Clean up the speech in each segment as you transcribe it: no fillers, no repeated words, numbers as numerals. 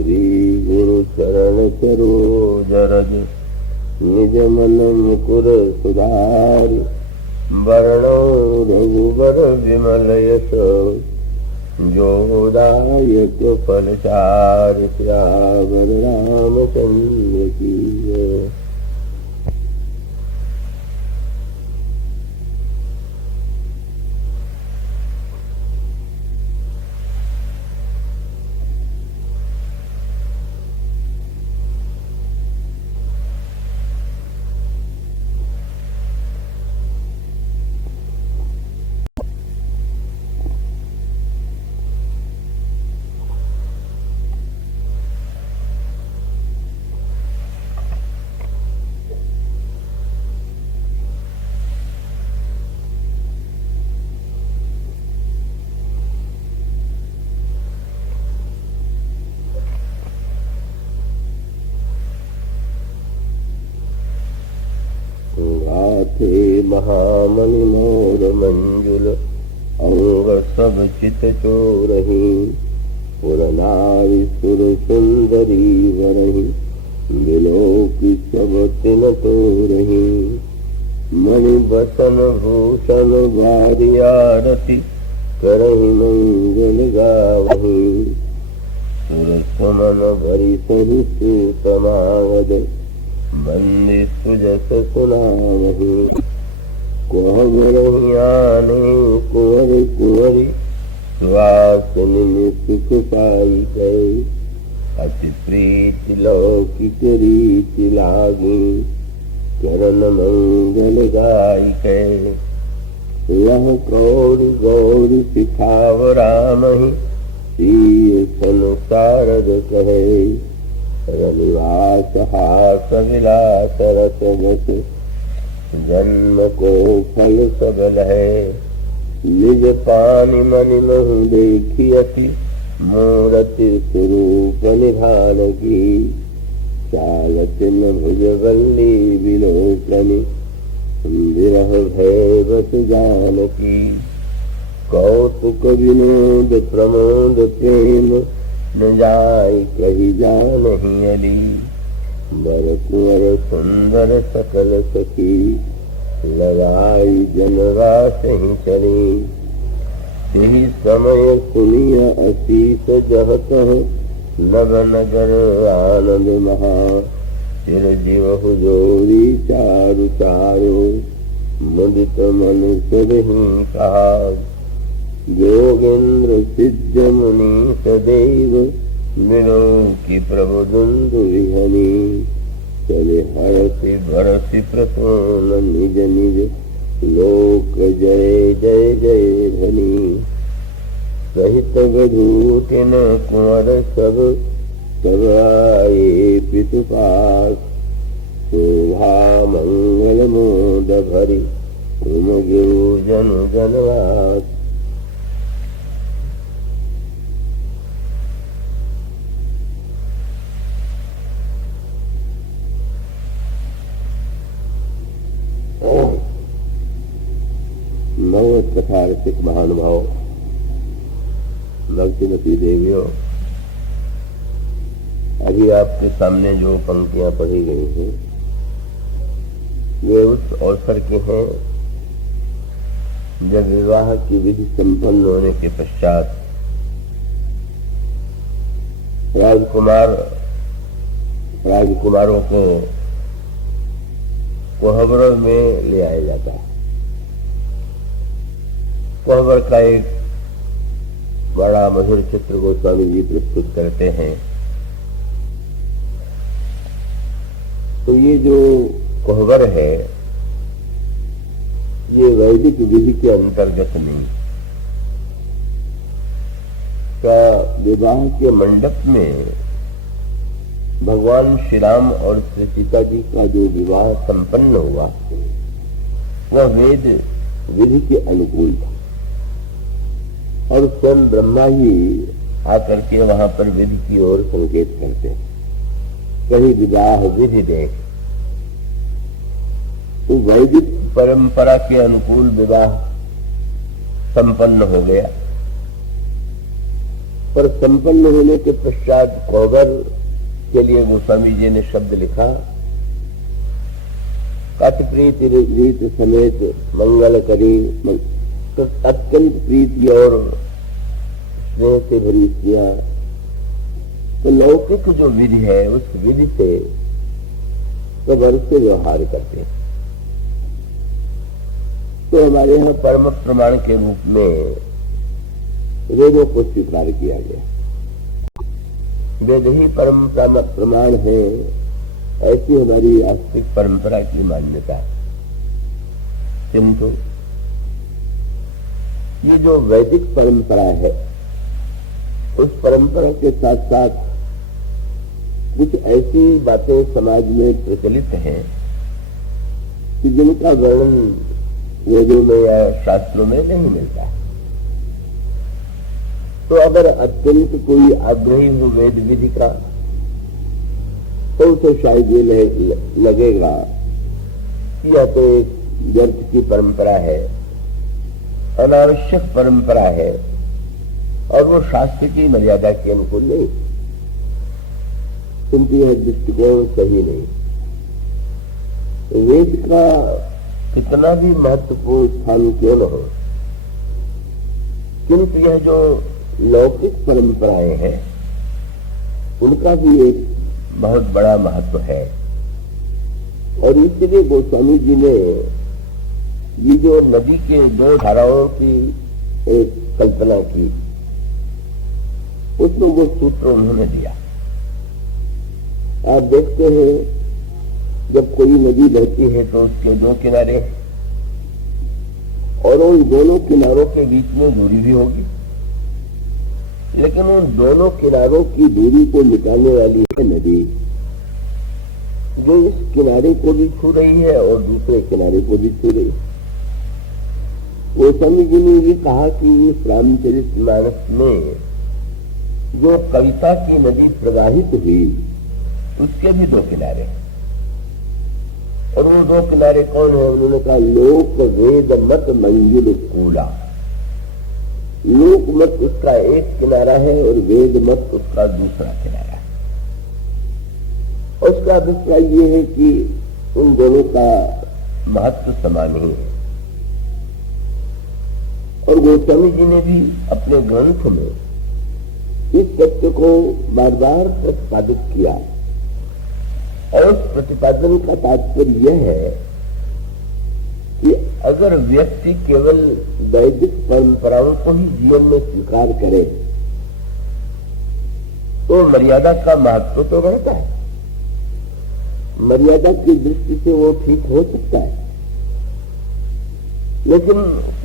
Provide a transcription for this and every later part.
श्री गुरु चरण सरोज रज निज मन मुकुर सुधारि वरणो रघुबर विमल यश जोदायक फलचारि सियावर रामचंद्र की जय। महामणि मोर मंजुल अंग सब चित चोरही पुरनारी सुर सुंदरी वरही बिलोकी सब तिन तोरही मणि बसन भूषण बारियारती करही मंगल गावही सुर सुमन भरी सही सूत मांगद बंदी सुजस सुनावही कोहबरहियाने कुंवर कुंवरी सुहासिनी सुख पाई गए अति प्रीति लौकिक रीति लागी चरण मंगल गाई गए यह कौरि गौरी सिखाव रामहि सिय सन शारद कहे रनिवास हास विलास रस बस जन्म को फल सब लहे निज पानी मनि महु देखी अति मूर्ति स्वरूप निधान की चालत न भुज बल्ली विलोकनी विरह भय बस जानकी कौतुक विनोद प्रमोद प्रेम न जाय कही जानहि अली बर कुंवर सुंदर सकल सखी लगाई जनवास ही चली यही समय सुनिय असीस जहत नव नगर आनंद महा चिर जीव हुजोरी चारु चारो मुदित मन सब ही कहा योगेंद्र सिद्ध मुनि सदैव मिलो की प्रभु दुंदु विहनी चले हरसि भरसि प्रसून निज निज लोक जय जय जय धनी सहित गधूटिन कुंवर सब सब आए पितु पास शोभा मंगल मोद भरी तुम गिरु जन जनवास नवत कथा रसिक महानुभाव भक्तिमती देवियों, अभी आपके सामने जो पंक्तियां पढ़ी गई हैं वे उस अवसर के हैं जब विवाह की विधि संपन्न होने के पश्चात राजकुमारों को कोहबर में ले आया जाता है। कोहबर का एक बड़ा मधुर चित्र गोस्वामी जी प्रस्तुत करते हैं। तो ये जो कोहबर है ये वैदिक विधि के अंतर्गत नहीं का विवाह के मंडप में भगवान श्री राम और श्री सीता जी का जो विवाह संपन्न हुआ वह वेद विधि के अनुकूल था और स्वयं ब्रह्मा ही आकर के वहां पर विधि की ओर संकेत करते हैं, कहीं विवाह विधि देख। तो वैदिक परंपरा के अनुकूल विवाह संपन्न हो गया पर संपन्न होने के पश्चात कोहबर के लिए गोस्वामी जी ने शब्द लिखा, कटप्रीति रीत समेत मंगल करी, तो अत्यंत प्रीति और स्नेह से भरी स्त्रियां। तो लौकिक जो विधि है उस विधि से कबर से व्यवहार करते हैं। तो हमारे यहाँ परम प्रमाण के रूप में वेदों को स्वीकार किया गया। वेद ही परम प्रमाण है, ऐसी हमारी आस्तिक परंपरा की मान्यता है। किंतु ये जो वैदिक परंपरा है, उस परंपरा के साथ साथ कुछ ऐसी बातें समाज में प्रचलित हैं कि जिनका वर्णन वेदों में या शास्त्रों में नहीं मिलता है। तो अगर अत्यंत कोई आग्रही हो वेद विधि का, तो उसे शायद ये लगेगा कि यह तो एक व्यर्थ की परंपरा है, अनावश्यक परंपरा है और वो शास्त्र की मर्यादा के अनुकूल नहीं। किंतु यह दृष्टिकोण सही नहीं। वेद का कितना भी महत्वपूर्ण स्थान क्यों न हो, किंतु यह जो लौकिक परंपराएं हैं उनका भी एक बहुत बड़ा महत्व है। और इसलिए गोस्वामी जी ने ये जो नदी के दो धाराओं की एक कल्पना की, उसमें वो सूत्र उन्होंने दिया। आप देखते हैं जब कोई नदी बहती है तो उसके दो किनारे और उन दोनों किनारों के बीच में दूरी भी होगी, लेकिन उन दोनों किनारों की दूरी को मिटाने वाली है नदी, जो इस किनारे को भी छू रही है और दूसरे किनारे को भी छू रही है। गोस्वामी जी ने ये कहा कि इस रामचरितमानस में जो कविता की नदी प्रवाहित हुई उसके भी दो किनारे, और वो दो किनारे कौन है? उन्होंने कहा लोक वेद मत मंजुल कूला। लोक मत उसका एक किनारा है और वेद मत उसका दूसरा किनारा है। उसका अभिप्राय ये है कि उन दोनों का महत्व समान ही है। और गोस्वामी जी ने भी अपने ग्रंथ में इस सत्य को बार बार प्रतिपादित किया, और उस प्रतिपादन का तात्पर्य यह है कि अगर व्यक्ति केवल वैदिक परंपराओं को ही जीवन में स्वीकार करे तो मर्यादा का महत्व तो रहता है, मर्यादा की दृष्टि से वो ठीक हो सकता है, लेकिन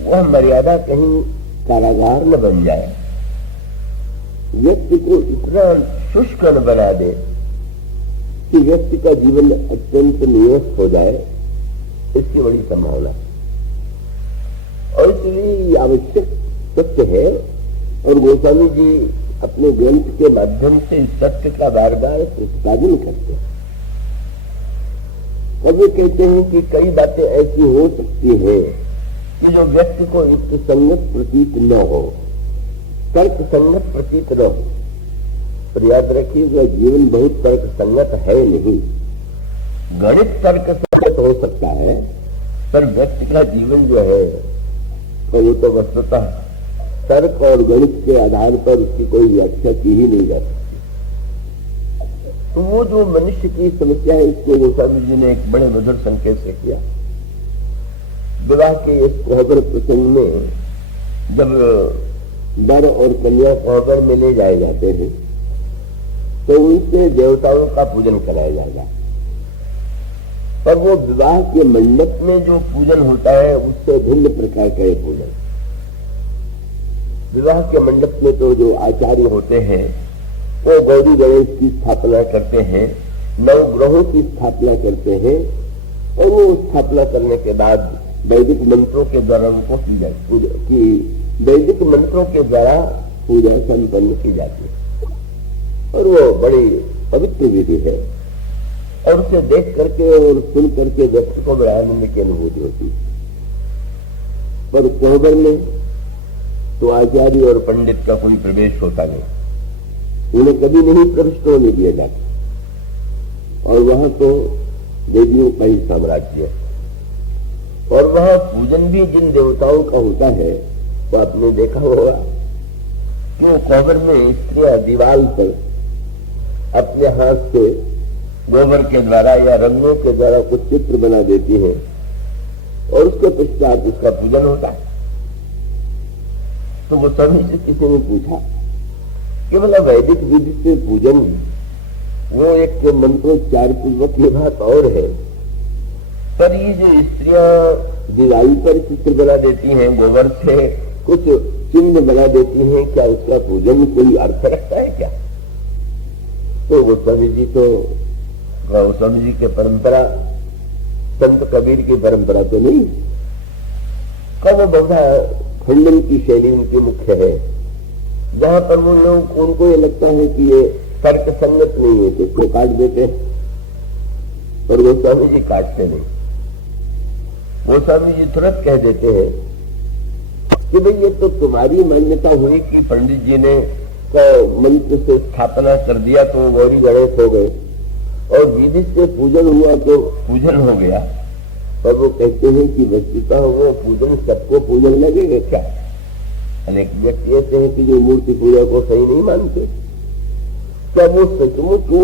वह मर्यादा कहीं कारागार न बन जाए, व्यक्ति को इतना शुष्क न बना दे कि व्यक्ति का जीवन अत्यंत नीरस हो जाए, इसकी बड़ी संभावना है। और इसलिए आवश्यक सत्य है, और गोस्वामी जी अपने ग्रंथ के माध्यम से इस सत्य का बार बार प्रतिपादन करते हैं। और वे कहते हैं कि कई बातें ऐसी हो सकती हैं कि जो व्यक्ति को युक्त संगत प्रतीत न हो, तर्क संगत प्रतीत न हो। पर याद रखिएगा, जीवन बहुत तर्क संगत है नहीं। गणित तर्क संगत हो सकता है, पर व्यक्ति का जीवन जो है तो वो तो वस्तुतः तर्क और गणित के आधार पर उसकी कोई व्याख्या की ही नहीं जा सकती। तो वो जो मनुष्य की समस्या है, इसको गोस्वामी जी ने एक बड़े मधुर संकेत से किया। विवाह के इस कोहबर प्रसंग में जब वर और कन्या कोहबर में ले जाए जाते हैं तो उनसे देवताओं का पूजन कराया जाएगा, पर वो विवाह के मंडप में जो पूजन होता है उससे भिन्न प्रकार का ये पूजन। विवाह के मंडप में तो जो आचार्य होते हैं वो गौरी गणेश की स्थापना करते हैं, नवग्रहों की स्थापना करते हैं, और वो स्थापना करने के बाद वैदिक मंत्रों के द्वारा उनको वैदिक मंत्रों के द्वारा पूजा संपन्न की जाती है, और वो बड़ी पवित्र विधि है। और उसे देख करके और सुन करके व्यक्ति को बड़े आनंद की अनुभूति होती है। पर कोहबर में तो आचार्य और पंडित का कोई प्रवेश होता नहीं, उन्हें कभी नहीं प्रविष्ट होने दिया जाता। और वहां तो देवियों का ही साम्राज्य है, और वहां पूजन भी जिन देवताओं का होता है तो आपने देखा होगा कि वो कॉबर में स्त्रियां दीवार पर अपने हाथ से गोबर के द्वारा या रंगों के द्वारा कुछ चित्र बना देती हैं और उसके पश्चात उसका पूजन होता है। तो वो सभी से किसी ने पूछा कि बोला वैदिक विधि से पूजन वो एक मंत्रोच्चार पूर्वक ये बात और है, पर ये जो स्त्रियां दीवार पर चित्र बना देती हैं, गोबर से कुछ चिन्ह बना देती हैं, क्या उसका पूजन कोई अर्थ रखता है क्या? तो गोस्वामी जी की परंपरा संत कबीर की परंपरा तो नहीं, कब वो बहुधा खंडन की शैली उनकी मुख्य है, जहां पर वो लोग उनको ये लगता है कि ये तर्क संगत नहीं है तो उसको काट देते हैं, और गोस्वामी जी काटते नहीं। गोस्वामी जी तुरंत कह देते हैं कि भाई ये तो तुम्हारी मान्यता हुई कि पंडित जी ने मंत्र से स्थापना कर दिया तो वो गौरी गणेश हो गए, और विधि से पूजन हुआ तो पूजन हो गया। पर वो कहते हैं कि वस्तुतः वो पूजन सबको पूजन लगेगा क्या? अनेक व्यक्ति ऐसे हैं कि जो मूर्ति पूजा को सही नहीं मानते, क्या वो सचमुच वो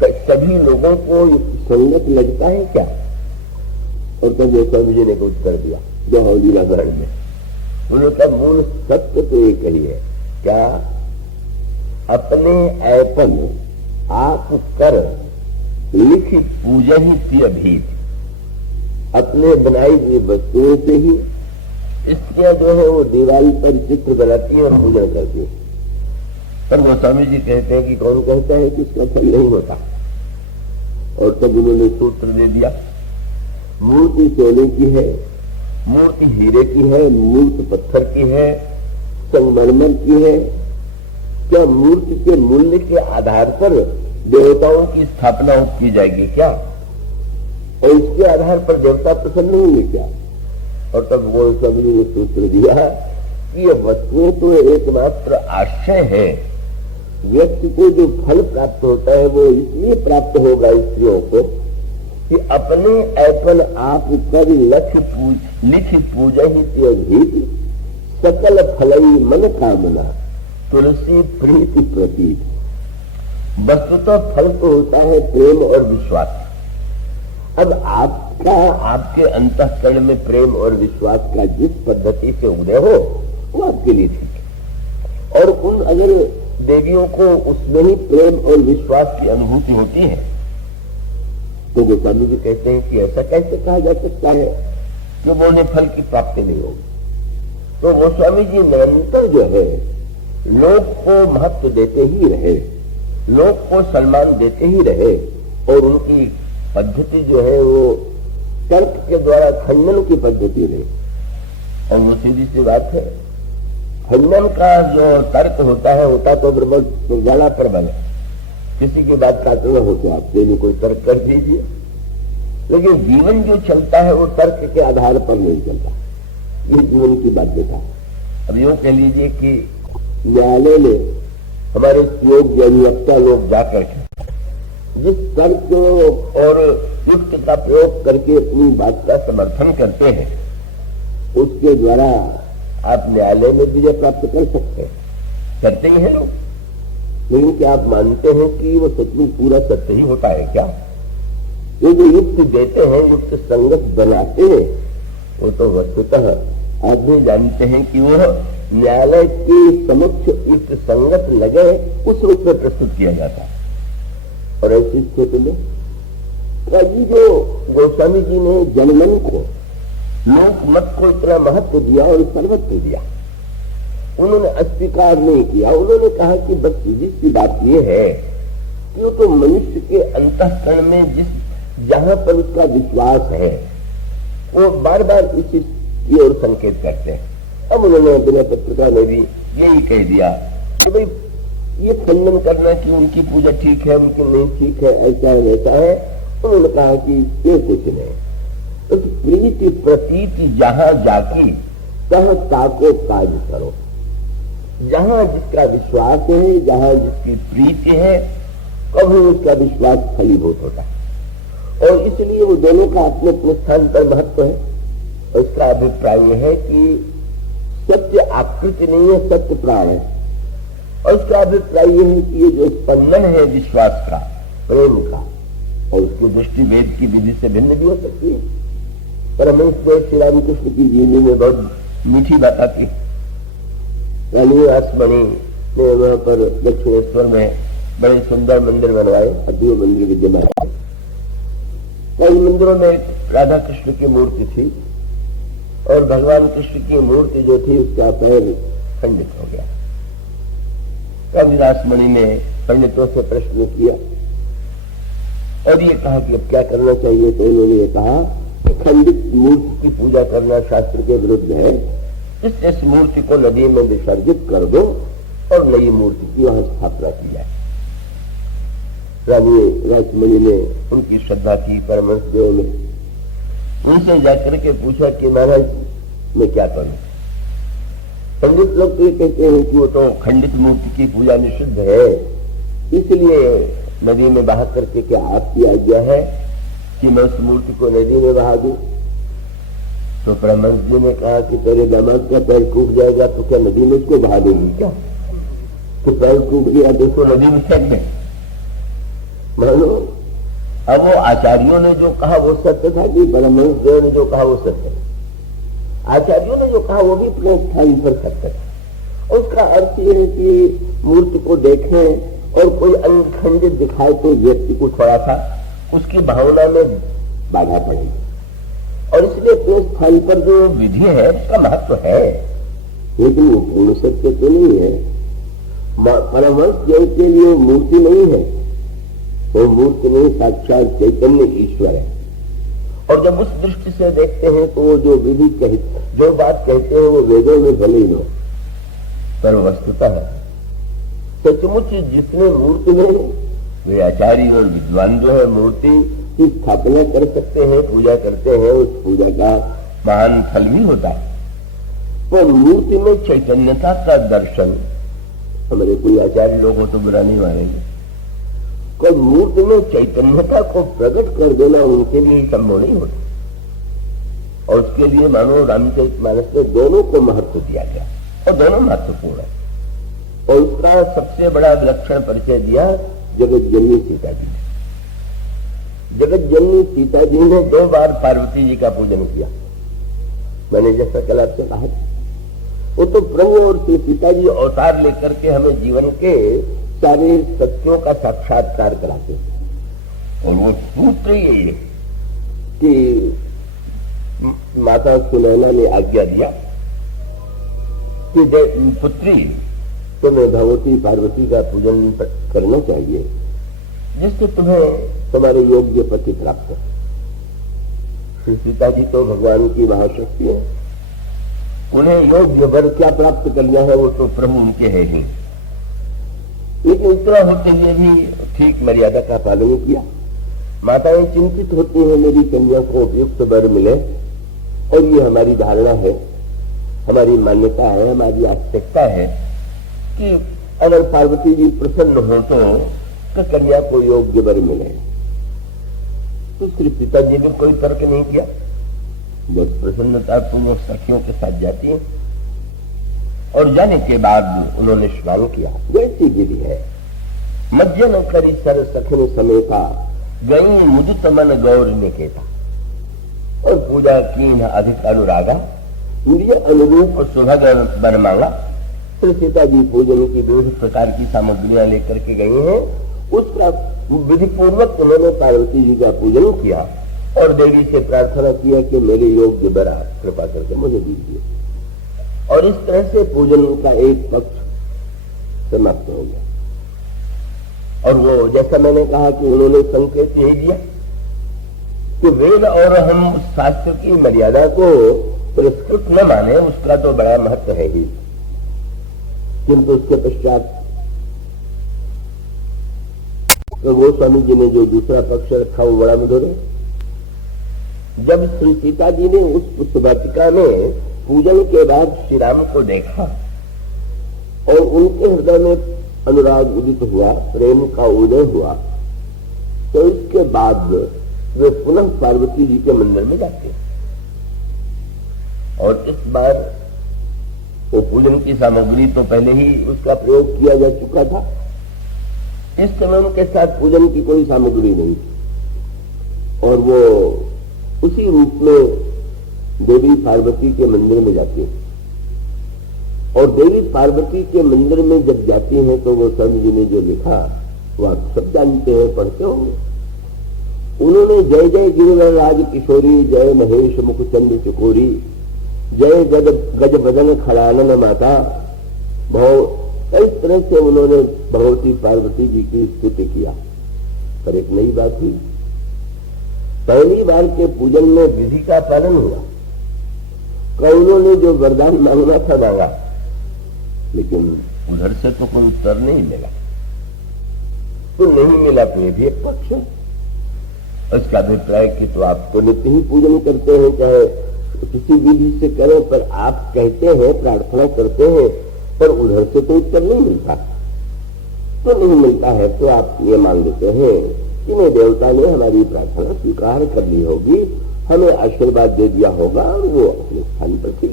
सभी लोगों को संगत लगता है क्या? और तब गोस्वामी जी ने को उत्तर दिया जो हौली रामायण में, उन्होंने कहा मूल सत्य तो एक ही है, क्या अपने ऐपन आप कर लिखी पूजा ही थी अभीत, अपने बनाई हुई वस्तुओं से ही स्त्रियां जो है वो दीवार पर चित्र बनाती है और पूजा करती है। पर गोस्वामी जी कहते हैं कि कौन कहता है कि इसका फल नहीं होता, और तब उन्होंने सूत्र दे दिया, मूर्ति सोने की है, मूर्ति हीरे की है, मूर्ति पत्थर की है, संगमरमर की है, क्या मूर्ति के मूल्य के आधार पर देवताओं की स्थापना की जाएगी क्या? और इसके आधार पर देवता प्रसन्न होंगे क्या? और तब गोस्वामी ने सूत्र दिया कि ये वस्तुएं तो एकमात्र आश्रय है, व्यक्ति को जो फल प्राप्त होता है वो इसलिए प्राप्त होगा स्त्रियों को कि अपने ऐपन आप कर लिख पूजा ही त्यजीत सकल फलई मन कामना तुलसी प्रीति प्रतीत। वस्तुतः फल तो होता है प्रेम और विश्वास। अब आपके अंतःकरण में प्रेम और विश्वास का जिस पद्धति से उदय हो वो आपके लिए ठीक है, और उन अगर देवियों को उसमें ही प्रेम और विश्वास की अनुभूति होती है तो गोस्वामी जी कहते हैं कि ऐसा कैसे कहा जा सकता है कि वो उन्हें फल की प्राप्ति नहीं होगी। तो गोस्वामी जी निरंतर जो है लोक को महत्व देते ही रहे, लोक को सम्मान देते ही रहे, और उनकी पद्धति जो है वो तर्क के द्वारा खंडन की पद्धति रही। और वो सीधी सी बात है, खंडन का जो तर्क होता तो बड़ा प्रबल है, किसी की बात काटना हो तो आप देने कोई तर्क कर दीजिए, लेकिन जीवन जो चलता है वो तर्क के आधार पर नहीं चलता, ये जीवन की बाध्यता है। अब यूं कह लीजिए कि न्यायालय में हमारे योग्य अधिवक्ता लोग जाकर के जिस तर्क और युक्त का प्रयोग करके अपनी बात का समर्थन करते हैं उसके द्वारा आप न्यायालय में विजय प्राप्त कर सकते हैं, करते ही हैं लोग। लेकिन क्या आप मानते हैं कि वो सचमुच पूरा सत्य ही होता है क्या? ये जो युक्त देते हैं, युक्त संगत बनाते हैं, वो तो वस्तुतः आप भी जानते हैं कि वो न्यायालय के समक्ष युक्त संगत लगे उस रूप में प्रस्तुत किया जाता है। और ऐसी स्थिति में कभी जो गोस्वामी जी ने जनमन को, लोक मत को इतना महत्व दिया और सर्वत्व दिया, उन्होंने अस्वीकार नहीं किया। उन्होंने कहा कि बस जिसकी बात ये है कि वो तो मनुष्य के अंतःकरण में जहां पर उसका विश्वास है वो बार बार इसी की ओर संकेत करते हैं। अब उन्होंने अपने पत्रिका में भी यही कह दिया कि भाई ये खंडन करना कि उनकी पूजा ठीक है, उनकी नहीं ठीक है, ऐसा है वैसा है, उन्होंने कहा कि ये कुछ नहीं, तो प्रीति प्रतीति जहां जाकी तह ताको काज करो। जहां जिसका विश्वास है, जहां जिसकी प्रीति है, कभी उसका विश्वास फलीभूत होता है। और इसलिए वो दोनों का अपने अपने स्थान पर महत्व है। और इसका अभिप्राय यह है कि सत्य आकृति नहीं है, सत्य प्राण है। और इसका अभिप्राय यह है कि ये जो स्पंदन है विश्वास का, प्रेम का, और उसकी दृष्टि वेद की विधि से भिन्न भी हो सकती है। परमहंस देव श्री रामकृष्ण की जीवनी में बहुत मीठी बात आती है। रानीवासमणि ने वहां पर दक्षिणेश्वर में बड़े सुंदर मंदिर बनवाए, अद्भुत मंदिर विद्यमान है। कई मंदिरों में राधा कृष्ण की मूर्ति थी और भगवान कृष्ण की मूर्ति जो थी उसका पैर खंडित हो गया। रानीवासमणि ने पंडितों से प्रश्न किया और ये कहा कि अब क्या करना चाहिए। तो उन्होंने ये कहा कि खंडित मूर्ति की पूजा करना शास्त्र के विरुद्ध है, इस मूर्ति को नदी में विसर्जित कर दो और नई मूर्ति की वहां स्थापना की जाए। रानी रासमणि ने उनकी श्रद्धा की परमहंस देव ने उनसे जाकर के पूछा कि महाराज मैं क्या करूं। पंडित लोग तो ये कहते हैं कि वो तो खंडित मूर्ति की पूजा निषिद्ध है, इसलिए नदी में बहा करके क्या आपकी आज्ञा है कि मैं उस मूर्ति को नदी में बहा दूं। तो परमहंस जी ने कहा कि तेरे दामाद का पैर टूट जाएगा तो क्या नदी में उसको बहा देंगी क्या? तो पैर टूट गया तो उसको नदी में फेंक दें। मानो अब वो आचार्यों ने जो कहा वो सत्य था कि परमहंस देव ने जो कहा वो सत्य था। आचार्यों ने जो कहा वो भी अपने स्थान पर सत्य था। उसका अर्थ ये है कि मूर्ति को देखें और कोई अंग खंडित दिखाए तो व्यक्ति को थोड़ा सा उसकी भावना में बाधा पड़ेगी। और इसलिए अपने स्थान पर जो विधि है उसका महत्व है, लेकिन वो पूर्ण सत्य तो नहीं है। परमहंस देव के लिए मूर्ति नहीं है, वो मूर्ति नहीं, साक्षात चैतन्य ईश्वर है। और जब उस दृष्टि से देखते हैं तो वो जो विधि जो बात कहते हैं वो वेदों में भले ही हो, पर वस्तुतः सचमुच जिसने मूर्ति में वे आचार्य और विद्वान जो है मूर्ति की स्थापना कर सकते हैं, पूजा करते हैं, उस पूजा का महान फल भी होता है। पर मूर्ति में चैतन्यता का दर्शन, हमारे कोई आचार्य लोग हो तो बुरा नहीं मानेंगे, कोई मूर्ति में चैतन्यता को प्रकट कर देना उनके लिए संभव नहीं होता। और उसके लिए मानो रामचरितमानस में दोनों को महत्व दिया गया और दोनों महत्वपूर्ण है। और उसका सबसे बड़ा विलक्षण परिचय दिया जगत जननी सीता जी ने। जगत जननी सीता जी ने 2 बार पार्वती जी का पूजन किया। मैंने जैसा कल आपसे कहा, वो तो प्रभु और श्री सीता जी अवतार लेकर के हमें जीवन के सारे सत्यों का साक्षात्कार कराते हैं। और वो सूत्र ये कि माता सुनैना ने आज्ञा दिया कि पुत्री तुम्हें भगवती पार्वती का पूजन करना चाहिए, जिससे तुम्हें तुम्हारे योग्य पति प्राप्त हो। श्री सीता जी तो भगवान की महाशक्ति है, उन्हें योग्य वर क्या प्राप्त करना है वो तो प्रभु उनके है ही। लेकिन इतना होते हुए भी ठीक मर्यादा का पालन किया। माताएं चिंतित होती हैं मेरी कन्या को उपयुक्त वर मिले, और ये हमारी धारणा है, हमारी मान्यता है, हमारी आस्तिकता है कि अगर पार्वती जी प्रसन्न हो तो कन्या को योग्य वर मिले। तो श्री सीता जी ने कोई तर्क नहीं किया, बस प्रसन्नता पूर्वक सखियों के साथ जाती है। और जाने के बाद उन्होंने स्नान किया, वैसी विधि है। मध्य न करी सर सखिन समेता, गई मुदित मन गौर निकेता। और पूजा की न अधिक अनुरागा, प्रिय अनुरूप सुभग वर मांगा। श्री सीता जी पूजन की विविध प्रकार की सामग्रियां लेकर के गई हैं। उसका विधि पूर्वक उन्होंने पार्वती जी का पूजन किया और देवी से प्रार्थना किया कि मेरे योग्य वर कृपा करके मुझे दीजिए। और इस तरह से पूजन का एक पक्ष समाप्त हो गया। और वो जैसा मैंने कहा कि उन्होंने संकेत यही दिया कि वेद और हम उस शास्त्र की मर्यादा को पुरस्कृत न माने, उसका तो बड़ा महत्व है ही। किंतु उसके पश्चात तो गोस्वामी जी ने जो दूसरा पक्ष रखा वो बड़ा मधुर है। जब श्री सीता जी ने उस पुष्प वाटिका में पूजन के बाद श्री राम को देखा और उनके हृदय में अनुराग उदित हुआ, प्रेम का उदय हुआ, तो इसके बाद वे पुनः पार्वती जी के मंदिर में जाते हैं। और इस बार वो पूजन की सामग्री तो पहले ही उसका प्रयोग किया जा चुका था। इस समय उनके साथ पूजन की कोई सामग्री नहीं थी और वो उसी रूप में देवी पार्वती के मंदिर में जाती हैं। और देवी पार्वती के मंदिर में जब जाती हैं तो वो स्वामी जी ने जो लिखा वो आप सब जानते हैं, पढ़ते होंगे। उन्होंने जय जय गिरिवर राज किशोरी, जय महेश मुखचंद्र चकोरी, जय गज बदन खड़ानन माता, इस तरह से उन्होंने भगवती पार्वती जी की स्तुति किया। पर एक नई बात हुई, पहली बार के पूजन में विधि का पालन हुआ। उन्होंने जो वरदान मांगना था मांगा, लेकिन उधर से तो कोई उत्तर नहीं मिला। तो नहीं मिला तो ये भी एक पक्ष है। उसका अभिप्राय कि तो आप तो नित्य ही पूजन करते हैं, चाहे किसी विधि से करें, पर आप कहते हैं, प्रार्थना करते हैं, पर उधर से तो उत्तर नहीं मिलता। तो नहीं मिलता है तो आप ये मान लेते हैं कि नहीं, देवता ने हमारी प्रार्थना स्वीकार कर ली होगी, हमें आशीर्वाद दे दिया होगा और वो अपने स्थान पर थी।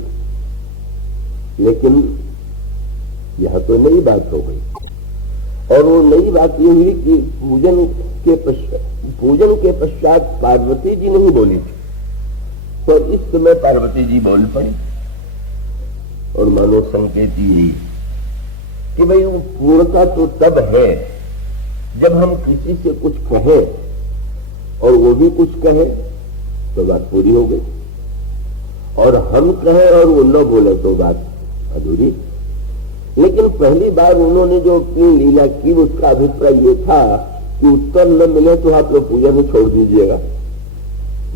लेकिन यह तो नई बात हो गई। और वो नई बात ये हुई कि पूजन के पश्चात पार्वती जी नहीं बोली थी, तो इस समय पार्वती जी बोल पड़ी। और मानो संकेत ये कि भाई वो पूर्णता तो तब है जब हम किसी से कुछ कहें और वो भी कुछ कहे तो बात पूरी हो गई, और हम कहें और वो न बोले तो बात अधूरी। लेकिन पहली बार उन्होंने जो अपनी लीला की उसका अभिप्राय ये था कि उत्तर न मिले तो आप लोग पूजा में छोड़ दीजिएगा।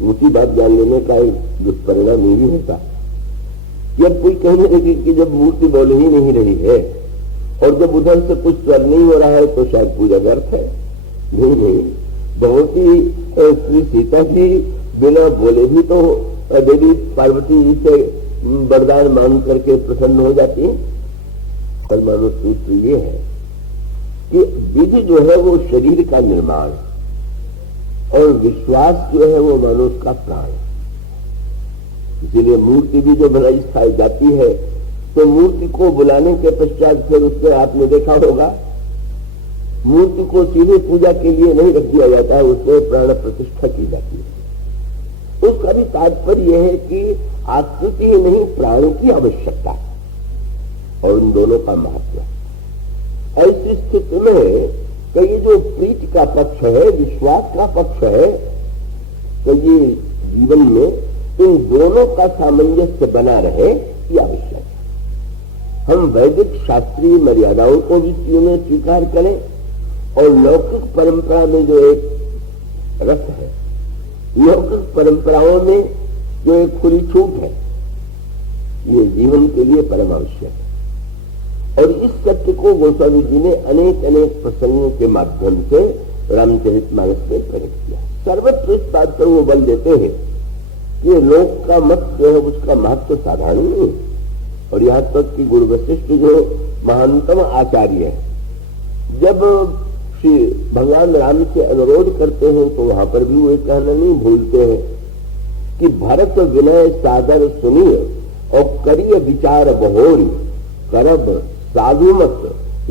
ऊंची बात जान लेने का एक दुष्परिणाम ये भी होता कि अब कोई कहने लगे कि जब मूर्ति बोल ही नहीं रही है और जब उधर से कुछ स्वर नहीं हो रहा है तो शायद पूजा व्यर्थ है। नहीं, बहुत ही श्री सीता जी बिना बोले भी तो देवी पार्वती जी से वरदान मांग करके प्रसन्न हो जाती है। पर मानो सूत्र ये है कि विधि जो है वो शरीर का निर्माण और विश्वास जो है वो मनुष्य का प्राण। इसीलिए मूर्ति भी जो बनाई स्थाई जाती है तो मूर्ति को बुलाने के पश्चात फिर उससे आपने देखा होगा, मूर्ति को सीधे पूजा के लिए नहीं रख दिया जाता है, उसमें प्राण प्रतिष्ठा की जाती है। उसका भी तात्पर्य यह है कि आकृति ही नहीं, प्राण की आवश्यकता और उन दोनों का महत्व। ऐसी स्थिति में कि ये जो प्रीति का पक्ष है, विश्वास का पक्ष है, तो ये जीवन में इन दोनों का सामंजस्य बना रहे ये आवश्यक है। हम वैदिक शास्त्रीय मर्यादाओं को भी में स्वीकार करें और लौकिक परंपरा में जो एक रस है, लौकिक परंपराओं में जो एक खुली छूट है, ये जीवन के लिए परम आवश्यक है। और इस सत्य को गोस्वामी जी ने अनेक अनेक प्रसंगों के माध्यम से रामचरितमानस में प्रकट किया। सर्वत्र इस बात पर वो बल देते हैं कि लोक का मत जो है उसका महत्व साधारण नहीं। और यहां तक कि गुरु वशिष्ठ जो महानतम आचार्य है, जब श्री भगवान राम से अनुरोध करते हैं तो वहां पर भी वो कहना नहीं भूलते हैं कि भरत विनय सादर सुनिए और करिय विचार बहोरी, करब साधुमत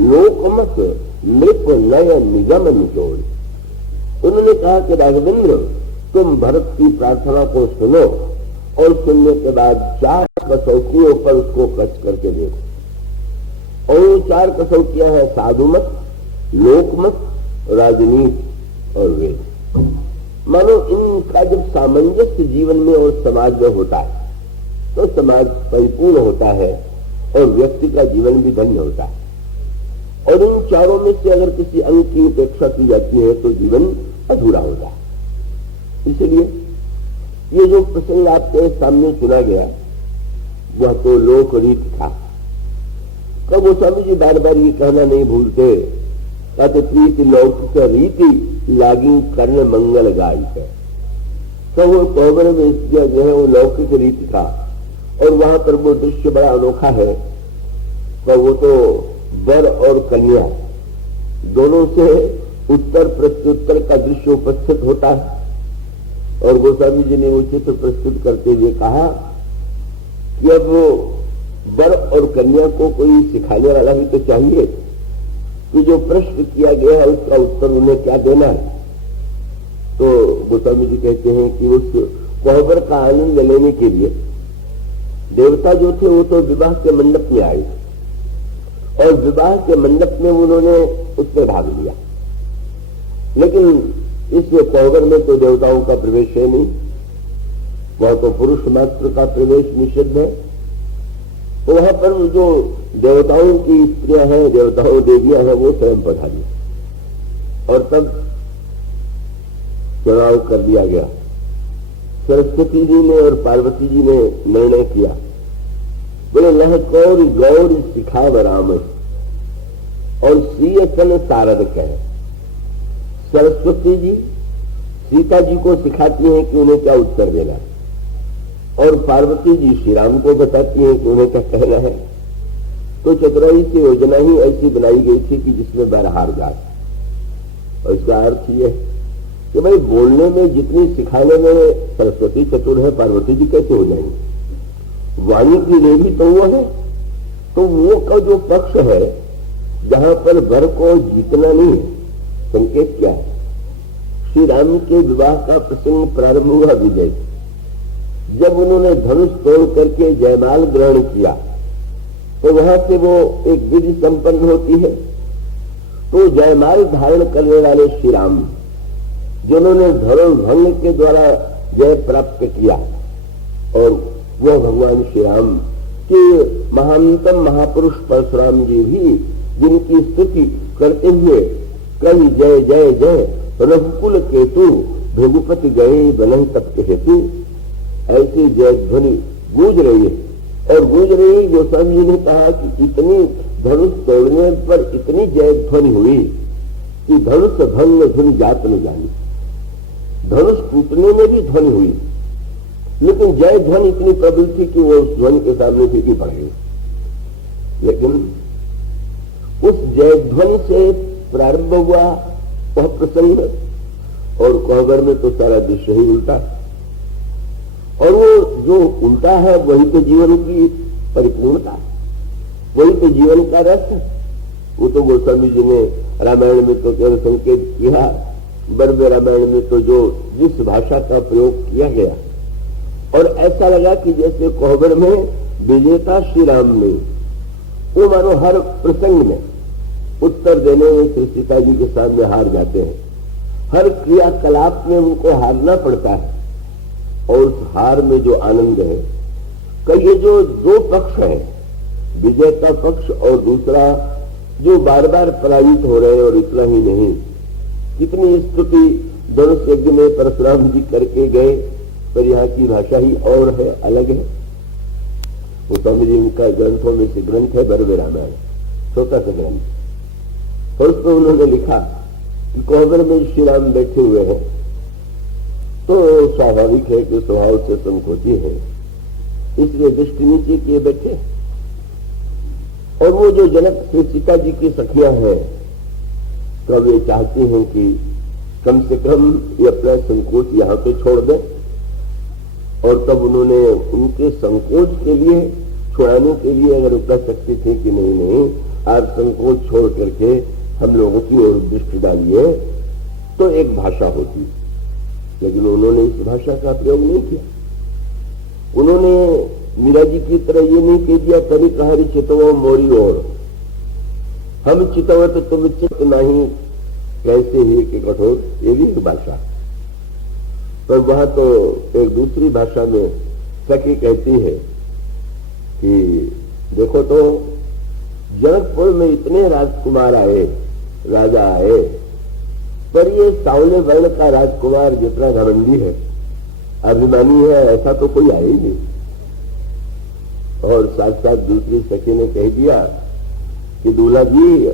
लोकमत नृप नय निगम निचोड़। उन्होंने कहा कि राघवेंद्र, तुम भरत की प्रार्थना को सुनो और सुनने के बाद 4 कसौटियों पर उसको कस करके देखो। और वो 4 कसौटियां हैं साधुमत, लोकमत, राजनीति और वेद। मानो इनका जब सामंजस्य जीवन में और समाज में होता है तो समाज परिपूर्ण होता है और व्यक्ति का जीवन भी धन्य होता है। और इन चारों में से अगर किसी अंग की उपेक्षा की जाती है तो जीवन अधूरा होता है। इसलिए ये जो प्रसंग आपके सामने सुना गया वह तो लोक रीत था। कब गोस्वामी जी बार बार ये कहना नहीं भूलते, कहते प्रीति लौकिक रीति लागी कर्ण मंगल गाय है। तो वो तोबर में जो है वो लौकिक रीति था और वहां पर वो दृश्य बड़ा अनोखा है। तो वो तो वर और कन्या दोनों से उत्तर प्रत्युत्तर का दृश्य उपस्थित होता है। और गोस्वामी जी ने वो चित्र प्रस्तुत करते हुए कहा कि अब वर और कन्या को कोई सिखाने वाला भी तो चाहिए कि जो प्रश्न किया गया है उसका उत्तर उन्हें क्या देना है। तो गोस्वामी जी कहते हैं कि उस कोहबर का आनंद लेने के लिए देवता जो थे वो तो विवाह के मंडप में आए और विवाह के मंडप में उन्होंने उसमें भाग लिया, लेकिन इस कोहबर में तो देवताओं का प्रवेश है नहीं, वह तो पुरुष मात्र का प्रवेश निषिद्ध है। तो वहां पर जो देवताओं की स्त्रियां हैं, देवताओं देवियां हैं, वो स्वयं पधारी और तब चुनाव कर दिया गया। सरस्वती जी ने और पार्वती जी ने निर्णय किया, बोले लह कौर गौर सिखाव राम और सीय सन सारद कह। सरस्वती जी सीता जी को सिखाती हैं कि उन्हें क्या उत्तर देना है और पार्वती जी श्री राम को बताती हैं कि उन्हें क्या कहना है। तो चतुराई की योजना ही ऐसी बनाई गई थी कि जिसमें बरहार जाए। और इसका अर्थ यह कि भाई बोलने में जितनी सिखाने में सरस्वती चतुर है, पार्वती जी कैसे हो जाएंगे। वाणी की देवी तो वो है, तो वो का जो पक्ष है जहां पर वर को जीतना नहीं है, संकेत क्या है। श्री राम के विवाह का प्रसंग प्रारंभ हुआ विजय, जब उन्होंने धनुष तोड़ करके जयमाल ग्रहण किया तो वहां से वो एक विधि संपन्न होती है। तो जयमाल धारण करने वाले श्री राम जिन्होंने धर्म भंग के द्वारा जय प्राप्त किया, और वह भगवान श्री राम के महानतम महापुरुष परशुराम जी भी जिनकी स्तुति करते हुए कई जय जय जय रघुकुल केतु भृगुपति गए बनहि तप के हेतु, ऐसी जय ध्वनि गूंज रही है। और गूंज रही, गोस्वामी जी ने कहा कि इतनी धनुष तोड़ने पर इतनी जय ध्वनि हुई कि धनुष भंग ध्वनि जात न जानी। धनुष टूटने में भी ध्वनि हुई, लेकिन जय ध्वनि इतनी प्रबल थी कि वो उस ध्वनि के सामने फीकी पड़ गई। लेकिन उस जय ध्वनि से प्रारंभ हुआ वह प्रसंग, और कोहबर में तो सारा दृश्य ही उल्टा, और वो जो उल्टा है वही तो जीवन की परिपूर्णता, वही तो जीवन का रस है। वो तो गोस्वामी जी ने रामायण में तो केवल संकेत किया, बर्ब रामायण में तो जो जिस भाषा का प्रयोग किया गया, और ऐसा लगा कि जैसे कोहबर में विजेता श्री राम ने वो मानो हर प्रसंग में उत्तर देने में श्री सीता जी के सामने हार जाते हैं। हर क्रियाकलाप में उनको हारना पड़ता है, और उस हार में जो आनंद है, कई ये जो दो पक्ष हैं, विजेता पक्ष और दूसरा जो बार बार पराजित हो रहे हैं, और इतना ही नहीं, कितनी स्तुति धनुष यज्ञ में परशुराम जी करके गए, पर यहाँ की भाषा ही और है, अलग है। गोस्वामी जी उनका ग्रंथों में से ग्रंथ है बर्ब रामायण, छोटा सा ग्रंथ, और उसमें उन्होंने लिखा कि कोहबर में श्री राम बैठे हुए हैं, तो स्वाभाविक है कि स्वभाव से संकोची है, इसलिए दृष्टि नीचे किए बैठे। और वो जो जनक से सीता जी की सखियां हैं, तो वे चाहती हैं कि कम से कम ये अपना संकोच यहां पे छोड़ दें, और तब उन्होंने उनके संकोच के लिए, छुड़ाने के लिए अगर कह सकती थी कि नहीं नहीं आप संकोच छोड़ करके हम लोगों की ओर दृष्टि डालिए, तो एक भाषा होती, लेकिन उन्होंने इस भाषा का प्रयोग नहीं किया। उन्होंने मीरा जी की तरह ये नहीं कह दिया तरी कहारी चितवो मोरी ओर, हम चितवत तुम चित नहीं कैसे ही कि कठोर, ये भी एक भाषा। पर वहां तो एक दूसरी भाषा में सखी कहती है कि देखो तो जनकपुर में इतने राजकुमार आए, राजा आए, पर ये सावले वर्ण का राजकुमार जितना घमंडी है, अभिमानी है, ऐसा तो कोई आया ही नहीं। और साथ साथ दूसरी सखी ने कह दिया कि दूल्हा जी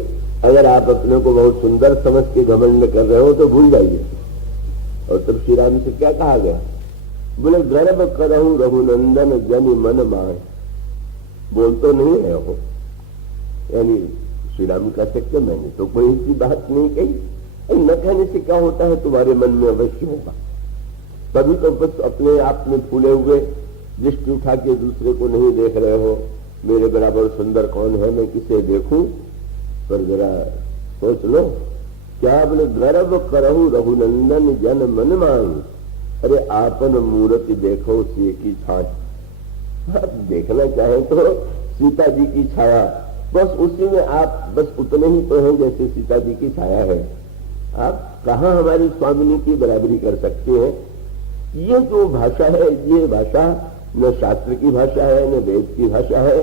अगर आप अपने को बहुत सुंदर समझ के घमंड कर रहे हो तो भूल जाइए। और तब श्री राम से क्या कहा गया, बोले गर्भ करहूं रघुनंदन जन मन माए, बोल तो नहीं है हो, यानी श्री राम का चक्कर मैंने तो कोई ऐसी बात नहीं कही, न कहने से क्या होता है, तुम्हारे मन में अवश्य होगा। तभी तो बस अपने आप में फूले हुए दृष्टि उठा के दूसरे को नहीं देख रहे हो। मेरे बराबर सुंदर कौन है, मैं किसे देखूं? पर जरा सोच लो, क्या बोले, गर्व करहु रघुनंदन जन मन मांग, अरे आपन मूर्ति देखो सी की छाछ। आप देखना चाहे तो सीता जी की छाया, बस उसी में आप बस उतने ही तो हैं जैसे सीता जी की छाया है। आप कहाँ हमारी स्वामिनी की बराबरी कर सकते हैं? ये जो भाषा है, ये भाषा न शास्त्र की भाषा है, न वेद की भाषा है,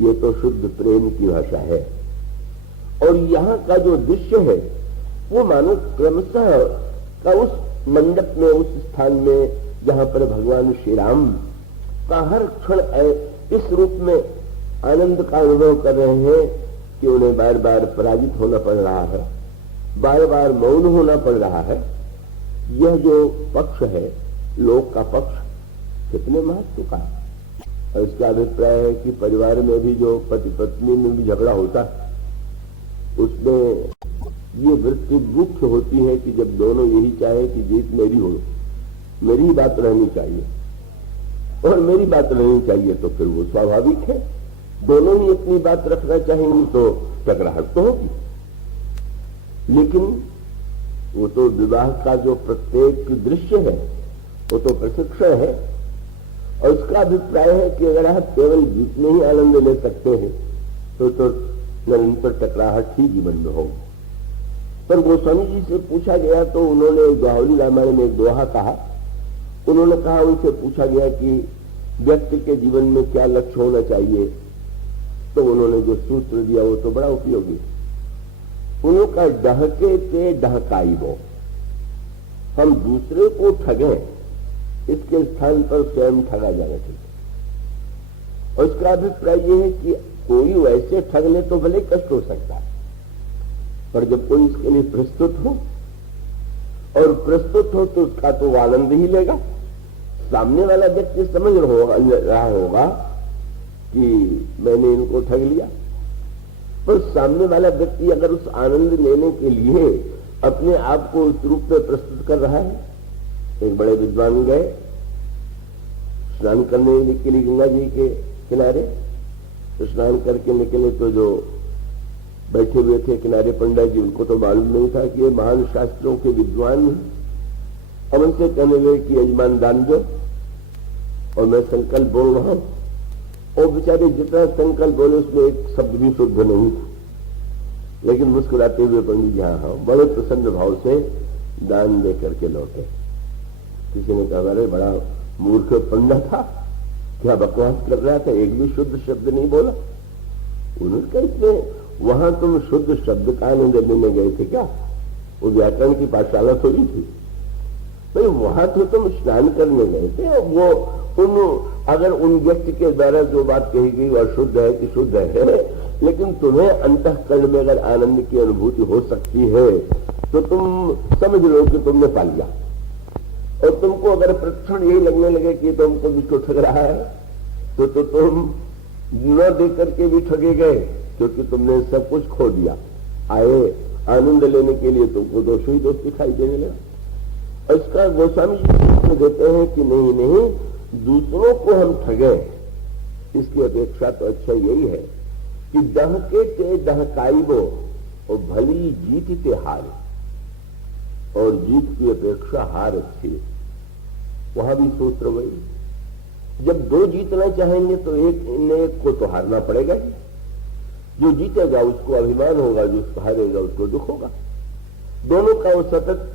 ये तो शुद्ध प्रेम की भाषा है। और यहाँ का जो दृश्य है वो मानो क्रमशः का उस मंडप में, उस स्थान में जहां पर भगवान श्री राम का हर क्षण इस रूप में आनंद का अनुभव कर रहे हैं कि उन्हें बार बार पराजित होना पड़ रहा है, बार बार मौन होना पड़ रहा है। यह जो पक्ष है, लोक का पक्ष, कितने महत्व का है। और इसका अभिप्राय है कि परिवार में भी जो पति पत्नी में भी झगड़ा होता है, उसमें ये वृत्ति मुख्य होती है कि जब दोनों यही चाहे कि जीत मेरी हो, मेरी ही बात रहनी चाहिए और मेरी बात रहनी चाहिए, तो फिर वो स्वाभाविक है। दोनों ही अपनी बात रखना चाहेंगे तो टकराहट तो होगी। लेकिन वो तो विवाह का जो प्रत्येक दृश्य है वो तो प्रशिक्षण है। और उसका अभिप्राय है कि अगर आप केवल जीतने ही आनंद ले सकते हैं तो निरंतर टकराहट ही जीवन में होगी। पर गोस्वामी जी से पूछा गया तो उन्होंने दोहावली रामायण में एक दोहा कहा। उन्होंने कहा, उनसे पूछा गया कि व्यक्ति के जीवन में क्या लक्ष्य होना चाहिए, तो उन्होंने जो सूत्र दिया वो तो बड़ा उपयोगी। उन्होंने कहा, डहके ते डहकाई वो, हम दूसरे को ठगें, इसके स्थान पर स्वयं ठगा जाना चाहिए। और इसका अभिप्राय यह है कि कोई वैसे ठग ले तो भले कष्ट हो सकता है, पर जब कोई इसके लिए प्रस्तुत हो और प्रस्तुत हो तो उसका तो आनंद ही लेगा। सामने वाला व्यक्ति समझ रहा होगा कि मैंने इनको ठग लिया, पर सामने वाला व्यक्ति अगर उस आनंद लेने के लिए अपने आप को उस रूप में प्रस्तुत कर रहा है। एक बड़े विद्वान गए स्नान करने के लिए गंगा जी के किनारे, तो स्नान करके निकले तो जो बैठे हुए थे किनारे पंडित जी, उनको तो मालूम नहीं था कि ये महान शास्त्रों के विद्वान हैं। अब उनसे कहने लगे कि यजमान दान दो और मैं संकल्प बोल रहा हूं। और बेचारे जितना संकल्प बोले उसमें एक शब्द भी शुद्ध नहीं था, लेकिन मुस्कुराते हुए पंडित जी हाँ बड़े प्रसन्न भाव से दान दे करके लौटे। किसी ने कहा, अरे बड़ा मूर्ख पंडित था, क्या बकवास कर रहा था, एक भी शुद्ध शब्द नहीं बोला। उन्होंने कहा, इसमें वहां तुम शुद्ध शब्द का आनंद लेने गए थे क्या? वो व्याकरण की पाठशाला थोड़ी थी भाई, वहां तो तुम स्नान करने गए थे। वो अगर उन व्यक्ति के द्वारा जो बात कही गई अशुद्ध है कि शुद्ध है, लेकिन तुम्हें अंतःकरण में अगर आनंद की अनुभूति हो सकती है तो तुम समझ लो कि तुमने पा लिया। और तुमको अगर प्रतिक्षण यही लगने लगे कि तुमको किसको ठग रहा है तो तुम न देकर के भी ठगे गए, क्योंकि तुमने सब कुछ खो दिया। आए आनंद लेने के लिए तुमको दोष ही दोष दिखाई देने लगा। और इसका गोस्वामी जी देते हैं कि नहीं, दूसरों को हम ठगे, इसकी अपेक्षा तो अच्छा यही है कि डहके ते डहकाइबो और भली जीत ते हार, और जीत की अपेक्षा हार अच्छी है। वहां भी सूत्र वही, जब दो जीतना चाहेंगे तो एक को तो हारना पड़ेगा। जो जीतेगा उसको अभिमान होगा, जो उसको हारेगा उसको दुख होगा। दोनों का वो सतत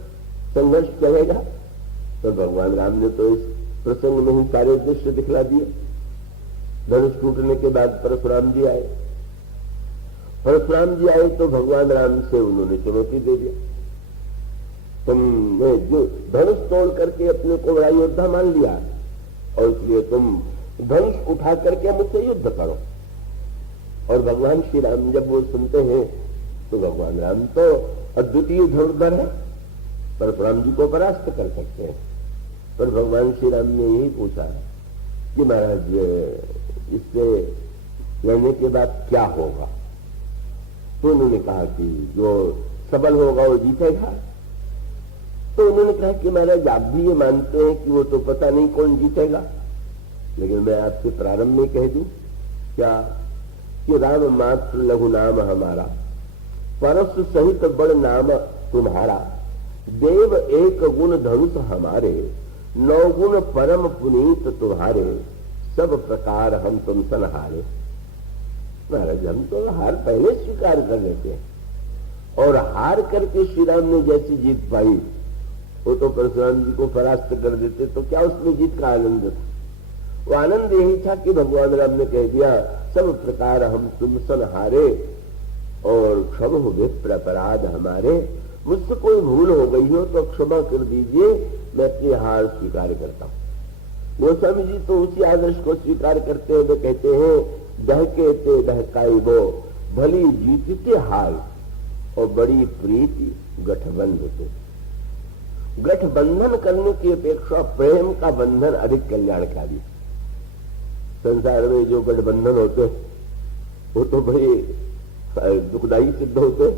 संघर्ष चलेगा। तो भगवान राम ने तो इस प्रसंग में ही सारे दृश्य दिखला दिए। धनुष टूटने के बाद परशुराम जी आए। परशुराम जी आए तो भगवान राम से उन्होंने चुनौती दे दिया, तुमने जो धनुष तोड़ करके अपने को बड़ा योद्धा मान लिया और इसलिए तुम धनुष उठा करके मुझसे युद्ध करो। और भगवान श्री राम जब वो सुनते हैं तो भगवान राम तो अद्वितीय धनुर्धर है, परशुराम जी को परास्त कर सकते हैं। पर भगवान श्री राम ने यही पूछा कि महाराज इससे लड़ने के बाद क्या होगा। तो उन्होंने कहा कि जो सबल होगा वो जीतेगा। तो उन्होंने कहा कि महाराज आप भी ये मानते हैं कि वो तो पता नहीं कौन जीतेगा, लेकिन मैं आपसे प्रारंभ में कह दूं क्या कि राम मात्र लघु नाम हमारा, परस सहित बड़ नाम तुम्हारा, देव एक गुण धनुष हमारे, 9 गुण परम पुनीत तुम्हारे, सब प्रकार हम तुम सनहारे। महाराज हम तो हार पहले स्वीकार कर लेते हैं, और हार करके श्री राम ने जैसी जीत पाई वो तो परशुराम जी को परास्त कर देते, तो क्या उसमें जीत का आनंद था? वो आनंद यही था कि भगवान राम ने कह दिया सब प्रकार हम तुम सनहारे और क्षम हो विप्र अपराध हमारे, मुझसे कोई भूल हो गई हो तो क्षमा कर दीजिए, मैं अपनी हार स्वीकार करता हूं। गोस्वामी जी तो उसी आदर्श को स्वीकार करते हैं, वे कहते हैं दहके ते दहकाई वो, भली जीतते हार और बड़ी प्रीति गठबंध से। गठबंधन करने की अपेक्षा प्रेम का बंधन अधिक कल्याणकारी। संसार में जो गठबंधन होते वो तो बड़े दुखदायी सिद्ध होते।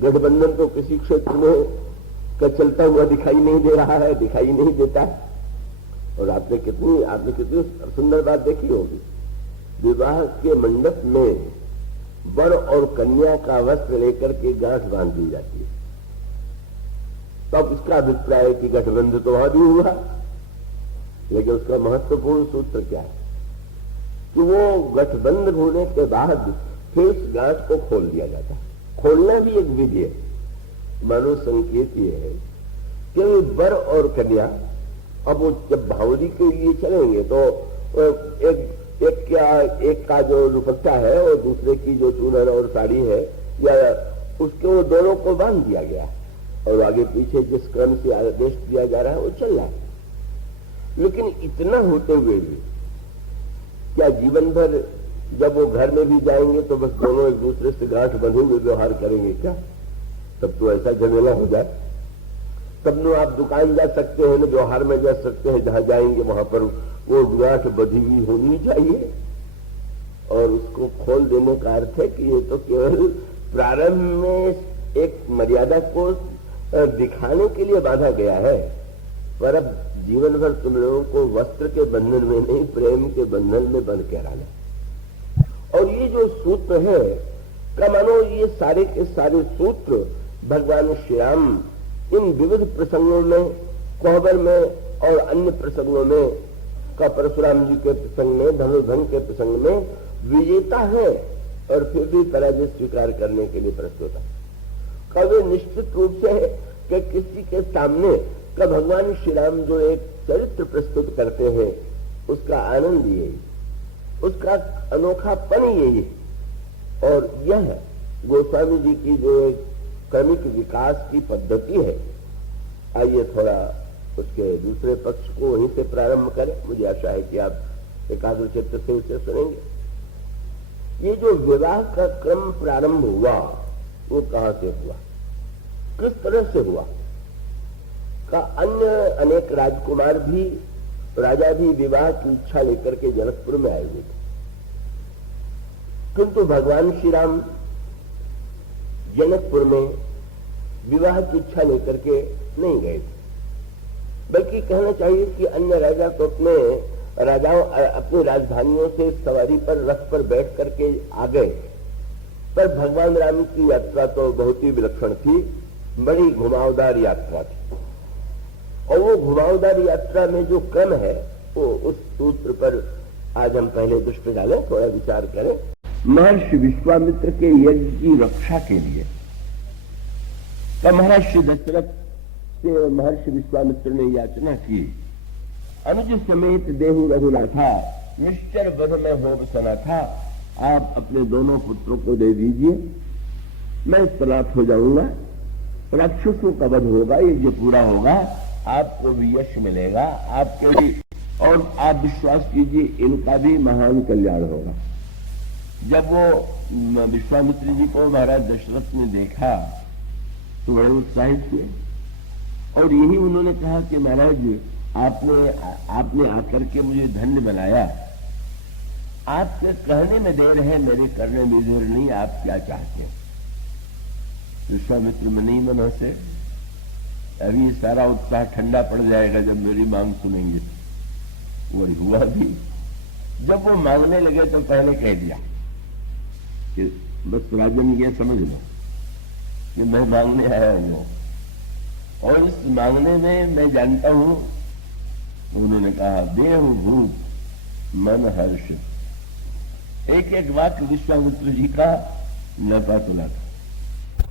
गठबंधन तो किसी क्षेत्र में का चलता हुआ दिखाई नहीं दे रहा है, दिखाई नहीं देता। और आपने कितनी सुंदर बात देखी होगी, विवाह के मंडप में वर और कन्या का वस्त्र लेकर के गांठ बांध दी जाती है। तब इसका अभिप्राय है कि गठबंधन तो वहां भी हुआ, लेकिन उसका महत्वपूर्ण सूत्र क्या है कि वो गठबंधन होने के बाद फिर उस गांठ को खोल दिया जाता है। खोलना भी एक विधि है। मानो संकेत ये है कि वर और कन्या अब वो जब भावरी के लिए चलेंगे तो एक का जो दुपट्टा है और दूसरे की जो चूनर और साड़ी है या उसके वो दोनों को बांध दिया गया और आगे पीछे जिस क्रम से आदेश दिया जा रहा है वो चल रहा है। लेकिन इतना होते हुए भी क्या जीवन भर जब वो घर में भी जाएंगे तो बस दोनों एक दूसरे से गांठ बंधे हुए व्यवहार करेंगे क्या? तब तो ऐसा झमेला हो जाए। तब न आप दुकान जा सकते हैं, न व्यवहार में जा सकते हैं, जहां जाएंगे वहां पर वो गांठ बंधी हुई होनी चाहिए। और उसको खोल देने का अर्थ है कि ये तो केवल प्रारंभ में एक मर्यादा को दिखाने के लिए बांधा गया है, पर अब जीवन भर तुम लोगों को वस्त्र के बंधन में नहीं प्रेम के बंधन में बंध के रहना। और ये जो सूत्र है का मानो ये सारे के सारे सूत्र भगवान श्री राम इन विविध प्रसंगों में, कोहबर में और अन्य प्रसंगों में, का परशुराम जी के प्रसंग में, धनुर्धन के प्रसंग में विजेता है और फिर भी पराजय स्वीकार करने के लिए प्रस्तुत है। कभी निश्चित रूप से है कि किसी के सामने का भगवान श्री राम जो एक चरित्र प्रस्तुत करते हैं उसका आनंद यही, उसका अनोखापन यही। और यह गोस्वामी जी की जो एक क्रमिक विकास की पद्धति है, आइए थोड़ा उसके दूसरे पक्ष को वहीं से प्रारंभ करें। मुझे आशा है कि आप एकाग्र चित्त से उसे सुनेंगे। ये जो विवाह का क्रम प्रारंभ हुआ वो कहां से हुआ, किस तरह से हुआ का अन्य अनेक राजकुमार भी, राजा भी विवाह की इच्छा लेकर के जनकपुर में आए हुए थे, किंतु भगवान श्री राम जनकपुर में विवाह की इच्छा लेकर के नहीं गए थे। बल्कि कहना चाहिए कि अन्य राजा को अपनी राजधानियों से सवारी पर रथ पर बैठ करके आ गए, पर भगवान राम की यात्रा तो बहुत ही विलक्षण थी, बड़ी घुमावदार यात्रा थी। और वो घुमावदार यात्रा में जो क्रम है वो उस सूत्र पर आज हम पहले दृष्टि डालें, थोड़ा विचार करें। महर्षि विश्वामित्र के यज्ञ की रक्षा के लिए तो महर्षि दशरथ से महर्षि विश्वामित्र ने याचना की, अनुज समेत देहु रघुनाथा, निश्चर वध में हो बसना था, आप अपने दोनों पुत्रों को दे दीजिए, मैं समाप्त हो जाऊंगा, राक्षसों का वध होगा, ये जो पूरा होगा आपको भी यश मिलेगा, आपके भी, और आप विश्वास कीजिए इनका भी महान कल्याण होगा। जब वो विश्वामित्र जी को महाराज दशरथ ने देखा तो बड़े उत्साहित हुए और यही उन्होंने कहा कि महाराज आपने आकर के मुझे धन्य बनाया, आपके कहने में देर है, मेरे करने में देर नहीं, आप क्या चाहते हैं? विश्वामित्र मुनि मन से अभी सारा उत्साह ठंडा पड़ जाएगा जब मेरी मांग सुनेंगे। वही हुआ भी। जब वो मांगने लगे तो पहले कह दिया कि बस राजन ये समझ लो कि मैं मांगने आया हूं, और इस मांगने में मैं जानता हूं। उन्होंने कहा देह भूप मन हर्ष। एक एक वाक्य विश्वामित्र जी का लपा तुला था।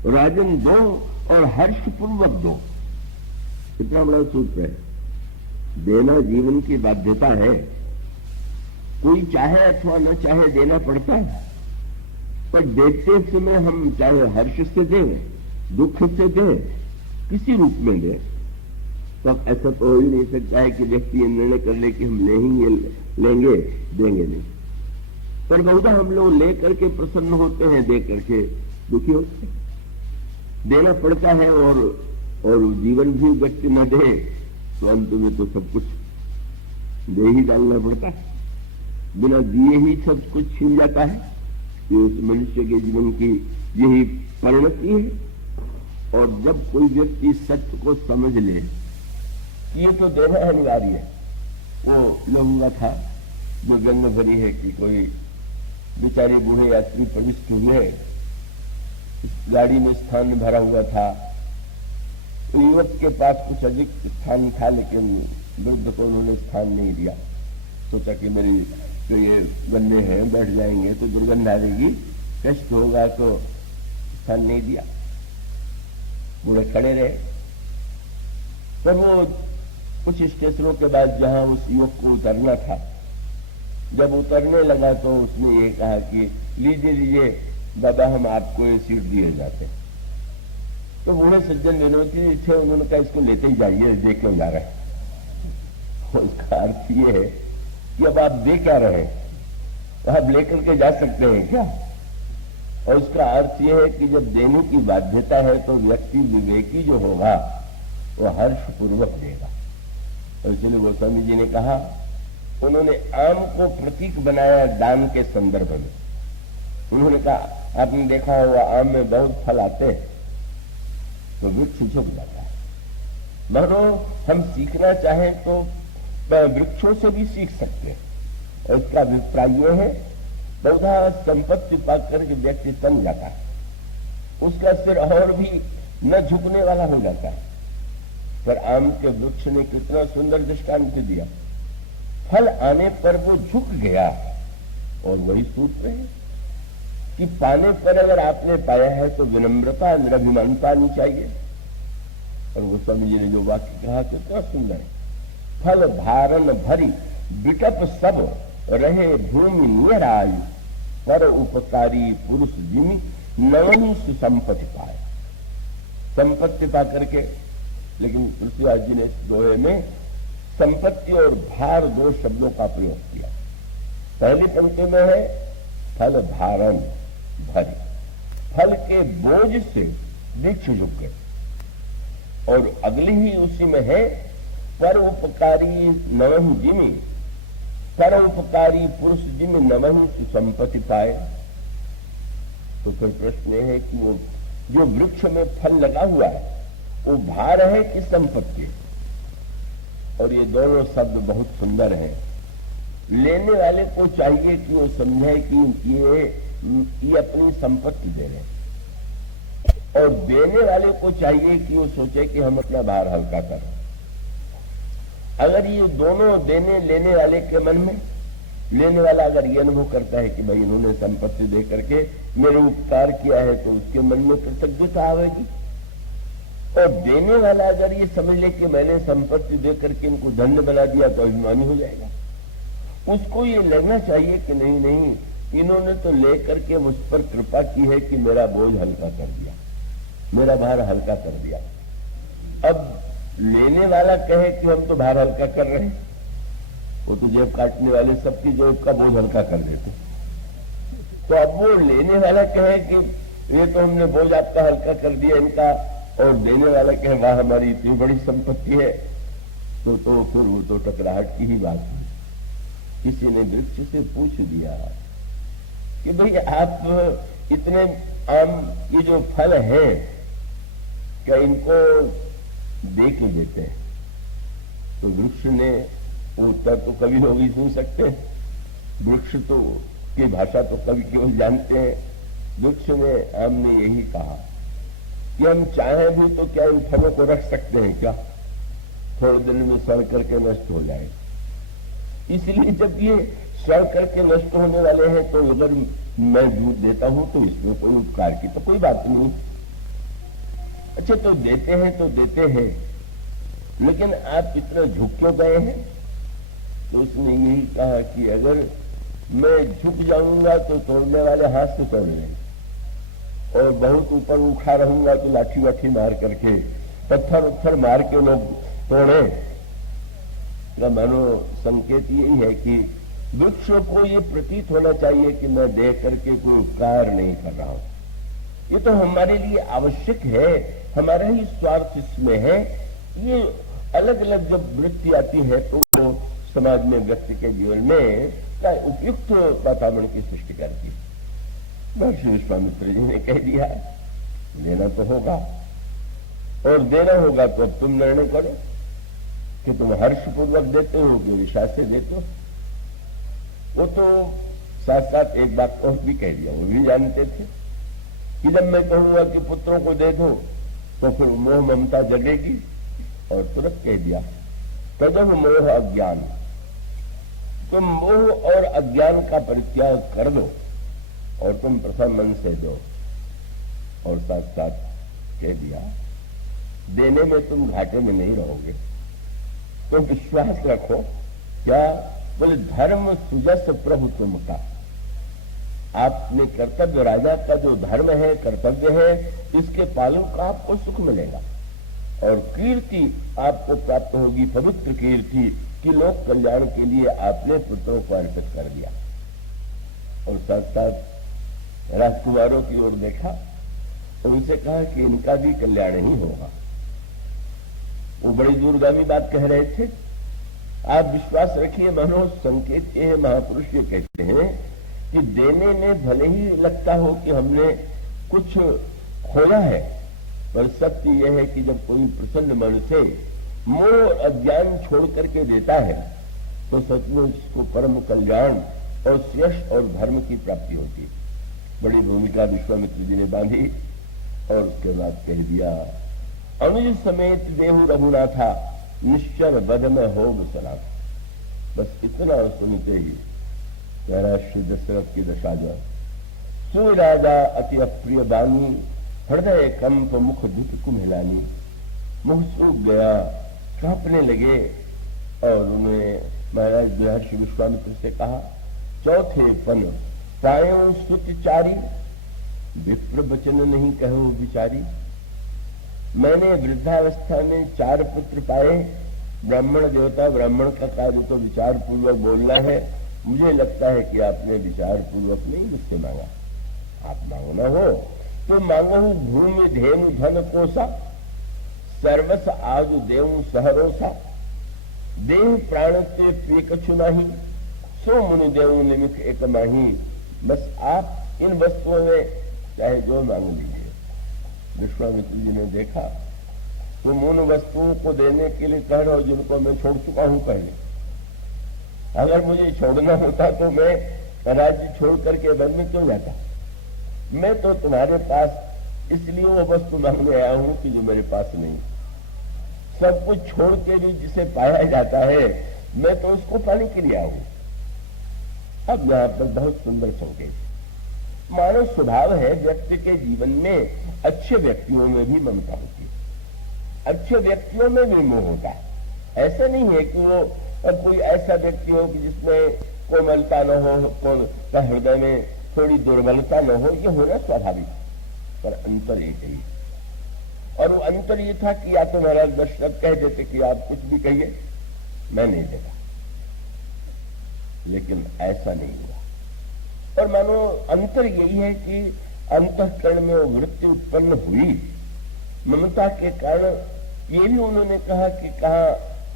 राजन दो और हर्ष पूर्वक दो। कितना बड़ा सूत्र है। देना जीवन की बाध्यता है। कोई चाहे अथवा न चाहे देना पड़ता है, पर देते समय हम चाहे हर्ष से दें, दुख से दें, किसी रूप में दें, तो ऐसा तो हो ही नहीं सकता है कि व्यक्ति ये निर्णय कर ले कि हम लेंगे देंगे नहीं। पर बहुधा हम लोग ले करके प्रसन्न होते हैं, दे करके दुखी होते हैं। देना पड़ता है और जीवन भी व्यक्ति न दे तो अंत में तो सब कुछ दे ही डालना पड़ता है। बिना दिए ही सब कुछ छीन जाता है। कि उस मनुष्य के जीवन की यही परिणति है। और जब कोई व्यक्ति सत्य को समझ ले कि ये तो देना अनिवार्य है। वो लहूंगा था जो गंग भरी है कि कोई बेचारे बूढ़े यात्री प्रविष्ट हुए, गाड़ी में स्थान भरा हुआ था। तो युवक के पास कुछ अधिक स्थान था, लेकिन वृद्ध को उन्होंने स्थान नहीं दिया। सोचा कि मेरी जो ये गन्ने हैं बैठ जाएंगे तो दुर्गंध आ जाएगी, कष्ट होगा, तो स्थान नहीं दिया। बूढ़े खड़े रहे। तो वो कुछ स्टेशनों के बाद जहां उस युवक को उतरना था, जब उतरने लगा तो उसने ये कहा कि लीजिए लीजिए बाबा, हम आपको ये सीट दिए जाते हैं। तो बूढ़े सज्जन विनोदी थे, उन्होंने कहा इसको लेते ही जाइए, देख लो जा रहे हैं। उसका अर्थ ये है कि अब आप दे क्या रहे हैं, आप लेकर के जा सकते हैं क्या? और उसका अर्थ यह है कि जब देने की बाध्यता है तो व्यक्ति विवेकी जो होगा वो हर्षपूर्वक देगा। और इसलिए गोस्वामी जी ने कहा, उन्होंने आम को प्रतीक बनाया दान के संदर्भ में। उन्होंने कहा आपने देखा होगा आम में बहुत फल आते हैं तो वृक्ष झुक जाता है। मानो हम सीखना चाहें तो वृक्षों से भी सीख सकते हैं। और इसका अभिप्राय यह है, बहुधा संपत्ति पाकर के व्यक्ति तन जाता है, उसका सिर और भी न झुकने वाला हो जाता है। पर आम के वृक्ष ने कितना सुंदर दृष्टांत दिया। फल आने पर वो झुक गया। और वही सूत्र है कि पाने पर अगर आपने पाया है तो विनम्रता निरभिमानता आनी चाहिए। और गोस्वामी जी ने जो वाक्य कहा कितना सुंदर है। फल धारण भरी विटप सब रहे भूमि नियरायु, पर उपकारी पुरुष जिमि नवनी सुसंपत्ति पाए। संपत्ति पा करके, लेकिन तुलसीदास जी ने इस दोहे में संपत्ति और भार दो शब्दों का प्रयोग किया। पहली पंक्ति में है फल धारण भरी, फल के बोझ से वृक्ष झुक गए। और अगली ही उसी में है पर उपकारी नवहि जिमि, पर उपकारी पुरुष जिमि नवहि सुसंपत्ति पाए। तो फिर प्रश्न यह है कि वो जो वृक्ष में फल लगा हुआ है वो भार है कि संपत्ति है? और ये दोनों शब्द बहुत सुंदर हैं। लेने वाले को चाहिए कि वो समझे कि ये अपनी संपत्ति दे रहे हैं, और देने वाले को चाहिए कि वो सोचे कि हम अपना भार हल्का करें। अगर ये दोनों देने लेने वाले के मन में, लेने वाला अगर ये अनुभव करता है कि भाई इन्होंने संपत्ति दे करके मेरे उपकार किया है, तो उसके मन में कृतज्ञता आवेगी। और देने वाला अगर ये समझ ले कि मैंने संपत्ति दे करके इनको धन्य बना दिया, तो अभिमानी हो जाएगा। उसको ये लगना चाहिए कि नहीं नहीं, इन्होंने तो लेकर के मुझ पर कृपा की है कि मेरा बोझ हल्का कर दिया, मेरा भार हल्का कर दिया। अब लेने वाला कहे कि हम तो भार हल्का कर रहे हैं, वो तो जेब काटने वाले सबकी जेब का बोझ हल्का कर देते। तो अब वो लेने वाला कहे कि ये तो हमने बोझ आपका हल्का कर दिया इनका, और देने वाला कहे वाह हमारी इतनी बड़ी संपत्ति है, तो फिर वो तो टकराहट की ही बात है। किसी ने वृक्ष से पूछ दिया कि भाई आप इतने आम ये जो फल है क्या इनको देख ही देते हैं। तो वृक्ष ने वो उत्तर तो कभी लोग ही सुन सकते हैं। वृक्ष तो की भाषा तो कभी क्यों जानते हैं। वृक्ष ने हमने यही कहा कि हम चाहें भी तो क्या इन फलों को रख सकते हैं क्या, थोड़े दिन में सड़ करके नष्ट हो जाए। इसलिए जब ये सड़ करके नष्ट होने वाले हैं तो अगर मैं दूध देता हूं तो इसमें कोई उपकार की तो कोई बात नहीं। अच्छा तो देते हैं, लेकिन आप इतना झुक क्यों गए हैं। तो उसने यही कहा कि अगर मैं झुक जाऊंगा तो तोड़ने वाले हाथ से तोड़ लेंगे, और बहुत ऊपर उठा रहूंगा तो लाठी वाठी मार करके पत्थर उत्थर मार के लोग तोड़े। का मानो संकेत यही है कि वृक्षों को ये प्रतीत होना चाहिए कि मैं देख करके कोई उपकार नहीं कर रहा हूं। ये तो हमारे लिए आवश्यक है, हमारा ही स्वार्थ इसमें है। ये अलग अलग जब वृत्ति आती है तो समाज में व्यक्ति के जीवन में क्या उपयुक्त वातावरण की सृष्टि करती है। महर्षि विश्वामित्र जी ने कह दिया लेना तो होगा, और देना होगा तो अब तुम निर्णय करो कि तुम हर्षपूर्वक देते हो कि विश्वास से देते हो। वो तो साथ साथ एक बात और भी कह दिया, वो भी जानते थे कि जब मैं कहूंगा कि पुत्रों को दे दो तो फिर मोह ममता जगेगी, और तुरंत कह दिया तदम मोह अज्ञान, तुम मोह और अज्ञान का परित्याग कर दो और तुम प्रथम मन से दो। और साथ साथ कह दिया देने में तुम घाटे में नहीं रहोगे, तुम विश्वास रखो। क्या बोले धर्म सुजस प्रभु तुमका, आपने कर्तव्य, राजा का जो धर्म है कर्तव्य है, इसके पालन का आपको सुख मिलेगा, और कीर्ति आपको प्राप्त होगी, पवित्र कीर्ति कि लोक कल्याण के लिए आपने पुत्रों को अर्पित कर दिया। और साथ साथ राजकुमारों की ओर देखा तो उनसे कहा कि इनका भी कल्याण ही होगा। वो बड़ी दूरगामी बात कह रहे थे। आप विश्वास रखिए, मानो संकेत ये है, महापुरुष ये कहते हैं कि देने में भले ही लगता हो कि हमने कुछ खोया है, पर सत्य यह है कि जब कोई प्रसन्न मन से मोह और अज्ञान छोड़ करके देता है तो सचमुच उसको परम कल्याण और यश और धर्म की प्राप्ति होती है। बड़ी भूमिका विश्वामित्र जी ने बांधी और उसके बाद कह दिया अनुज समेत देहु रघुनाथा निश्चर बद में हो सलाम। बस इतना सुनते ही मेरा श्री दशरथ की दशा जो सो राजा अति अप्रिय बानी हृदय कंप मुख दुख कुम्हिलानी, मुख सूख गया, कांपने लगे। और उन्होंने महाराज महर्षि विश्वामित्र से कहा चौथे पन पायो सुतचारी, विप्र वचन नहीं कहो बिचारी। मैंने वृद्धावस्था में 4 पुत्र पाए, ब्राह्मण देवता ब्राह्मण का कार्य तो विचार पूर्वक बोलना है, मुझे लगता है कि आपने विचार पूर्वक नहीं मुझसे मांगा। आप मांगना हो तो मांगो भूमि धेनु धन कोसा, सर्वस आज देव सहरोसा। देह प्राण से प्रिय कछु नहीं, सो मुनि देव निमिख एक माही। बस आप इन वस्तुओं में चाहे जो मांग लीजिए। विश्वामित्र जी ने देखा तुम उन वस्तुओं को देने के लिए कह रहे हो जिनको मैं छोड़ चुका हूं पहले। अगर मुझे छोड़ना होता तो मैं राज्य छोड़ करके वन में क्यों जाता। मैं तो तुम्हारे पास इसलिए वो वस्तु मांगने आया हूं कि जो मेरे पास नहीं। सब कुछ छोड़ के भी जिसे पाया जाता है मैं तो उसको पाने के लिए आया हूं। अब यहां पर बहुत सुंदर संकेत, मानव स्वभाव है व्यक्ति के जीवन में अच्छे व्यक्तियों में भी ममता होती है, अच्छे व्यक्तियों में भी मोह होता है। ऐसा नहीं है कि वो कोई ऐसा व्यक्ति हो कि जिसमें कोमलता न हो, का हृदय में थोड़ी दुर्बलता न हो, ये होना स्वाभाविक, पर अंतर एक ही। और वो अंतर ये था कि या तो महाराज दशरथ कह देते कि आप कुछ भी कहिए मैं नहीं देता, लेकिन ऐसा नहीं हुआ। और मानो अंतर यही है कि अंतःकरण में वो वृत्ति उत्पन्न हुई ममता के कारण। ये भी उन्होंने कहा कि कहा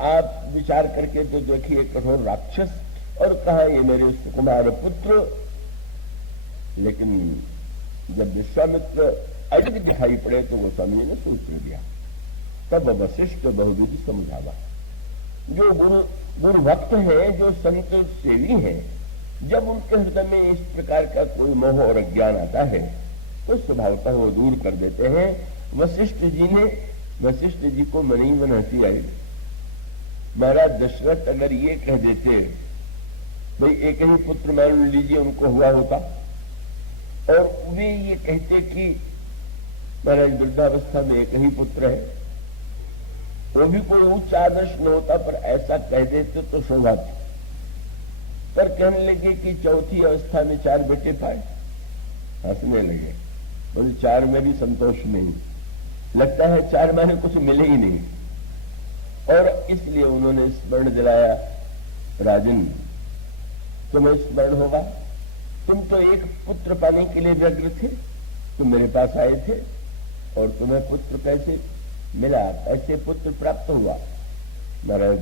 आप विचार करके तो देखिए कठोर राक्षस, और कहा ये मेरे सुकुमार पुत्र। लेकिन जब विश्वामित्र अलग दिखाई पड़े तो गोस्वामी जी ने सूत्र दिया। तब वशिष्ठ बहुविधि समझावा। जो गुरु भक्त है, जो संत सेवी है, जब उनके हृदय में इस प्रकार का कोई मोह और अज्ञान आता है तो स्वभावतः वो दूर कर देते हैं। वशिष्ठ जी को मनी मन हंसी आई। महाराज दशरथ अगर ये कह देते भाई एक ही पुत्र मान लीजिए उनको हुआ होता, और वे ये कहते कि महाराज वृद्धावस्था में एक ही पुत्र है, वो भी कोई उच्च आदर्श न होता, पर ऐसा कह देते तो शोभा थी। पर कहने लगे कि चौथी अवस्था में 4 बेटे पाए, हंसने लगे, बोले 4 में भी संतोष नहीं, लगता है 4 माने कुछ मिले ही नहीं। और इसलिए उन्होंने स्मरण दिलाया, राजन तुम्हें स्मरण होगा, तुम तो एक पुत्र पाने के लिए व्यग्र थे, तुम मेरे पास आए थे और तुम्हें पुत्र कैसे मिला, ऐसे पुत्र प्राप्त हुआ। महाराज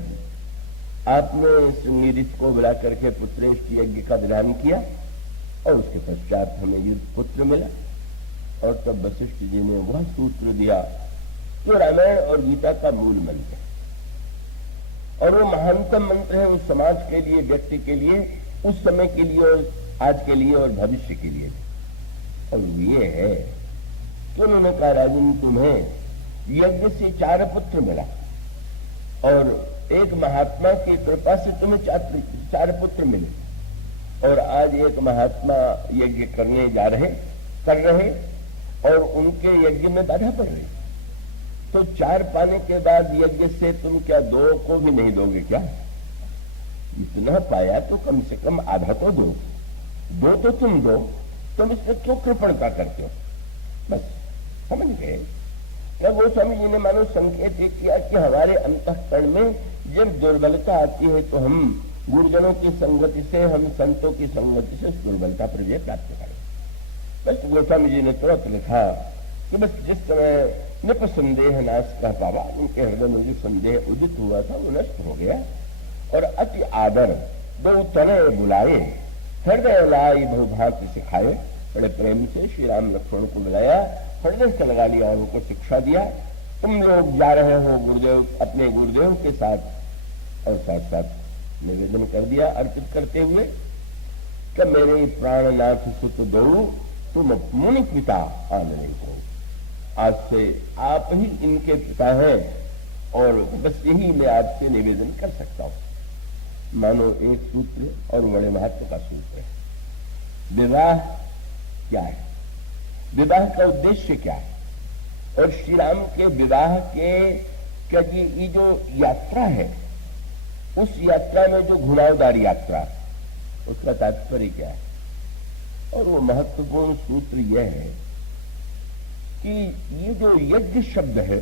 आपने श्रृंगी को बुला करके पुत्रेष्ट यज्ञ का विधान किया और उसके पश्चात हमें ये पुत्र मिला। और तब वशिष्ठ जी ने वह सूत्र दिया जो रामायण और गीता का मूल मंत्र है, और वो महानतम मंत्र है उस समाज के लिए, व्यक्ति के लिए, उस समय के लिए और आज के लिए और भविष्य के लिए। और ये है कि उन्होंने कहा, राजन तुम्हें यज्ञ से 4 पुत्र मिला और एक महात्मा की कृपा से तुम्हें 4 पुत्र मिले, और आज एक महात्मा यज्ञ कर रहे और उनके यज्ञ में बाधा पड़ रही, तो 4 पाने के बाद यज्ञ से तुम क्या 2 को भी नहीं दोगे क्या? इतना पाया तो कम से कम आधा तो दो, 2 तो तुम इसमें क्यों कृपणता करते हो? बस समझ गए। क्या गोस्वामी जी ने मानो संकेत किया कि हमारे अंतःकरण में जब दुर्बलता आती है तो हम गुरुजनों की संगति से, हम संतों की संगति से उस दुर्बलता पर विजय प्राप्त करें। बस गोस्वामी जी ने तुरंत लिखा कि बस जिस समय निप संदेह नाश कह पावा, उनके हृदय में जो संदेह उदित हुआ था वो नष्ट हो गया। और अति आदर 2 तनय बुलाए, हृदय लाई बहुभाति सिखाए। बड़े प्रेम से श्री राम लक्ष्मण को बुलाया, हृदय से लगा लिया और उनको शिक्षा दिया, तुम लोग जा रहे हो गुरुदेव अपने गुरुदेव के साथ। और साथ साथ निवेदन कर दिया अर्पित करते हुए कि मेरे प्राणनाथ सुत दो तुम मुनि पिता आनंद हो। आज से आप ही इनके पिता हैं और बस यही मैं आपसे निवेदन कर सकता हूं। मानो एक सूत्र और बड़े महत्व का सूत्र है। विवाह क्या है, विवाह का उद्देश्य क्या है, और श्री राम के विवाह के क्या ये जो यात्रा है, उस यात्रा में जो घुमावदार यात्रा, उसका तात्पर्य क्या है। और वो महत्वपूर्ण सूत्र यह है कि ये जो यज्ञ शब्द है,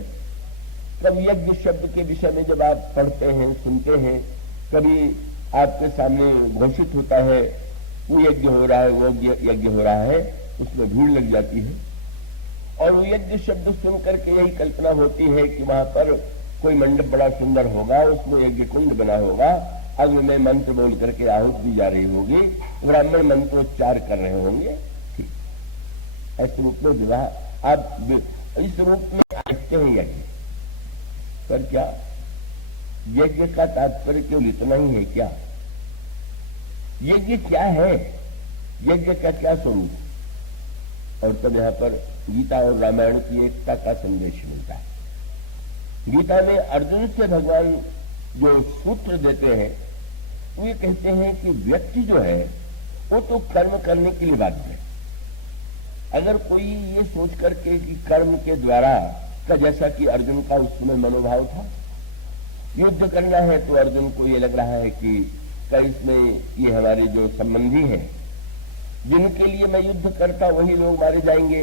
कब यज्ञ शब्द के विषय में जब आप पढ़ते हैं, सुनते हैं, कभी आपके सामने घोषित होता है वो यज्ञ हो रहा है, वो यज्ञ हो रहा है, उसमें भीड़ लग जाती है। और वो यज्ञ शब्द सुन करके यही कल्पना होती है कि वहां पर कोई मंडप बड़ा सुंदर होगा, उसमें यज्ञ कुंड बना होगा, अग्नि में मंत्र बोल करके आहूत दी जा रही होगी, ब्राह्मण मंत्रोच्चार कर रहे होंगे। ठीक ऐसे रूप में विवाह आप इस रूप में देखते हैं यज्ञ। पर क्या यज्ञ का तात्पर्य केवल इतना ही है क्या? यज्ञ क्या है, यज्ञ का क्या स्वरूप? और तब यहां पर गीता और रामायण की एकता का संदेश मिलता है। गीता में अर्जुन से भगवान जो सूत्र देते हैं वो ये कहते हैं कि व्यक्ति जो है वो तो कर्म करने के लिए बाध्य है। अगर कोई ये सोच करके कि कर्म के द्वारा का, जैसा कि अर्जुन का उस समय मनोभाव था, युद्ध करना है तो अर्जुन को ये लग रहा है कि इसमें ये हमारे जो संबंधी हैं जिनके लिए मैं युद्ध करता वही लोग मारे जाएंगे,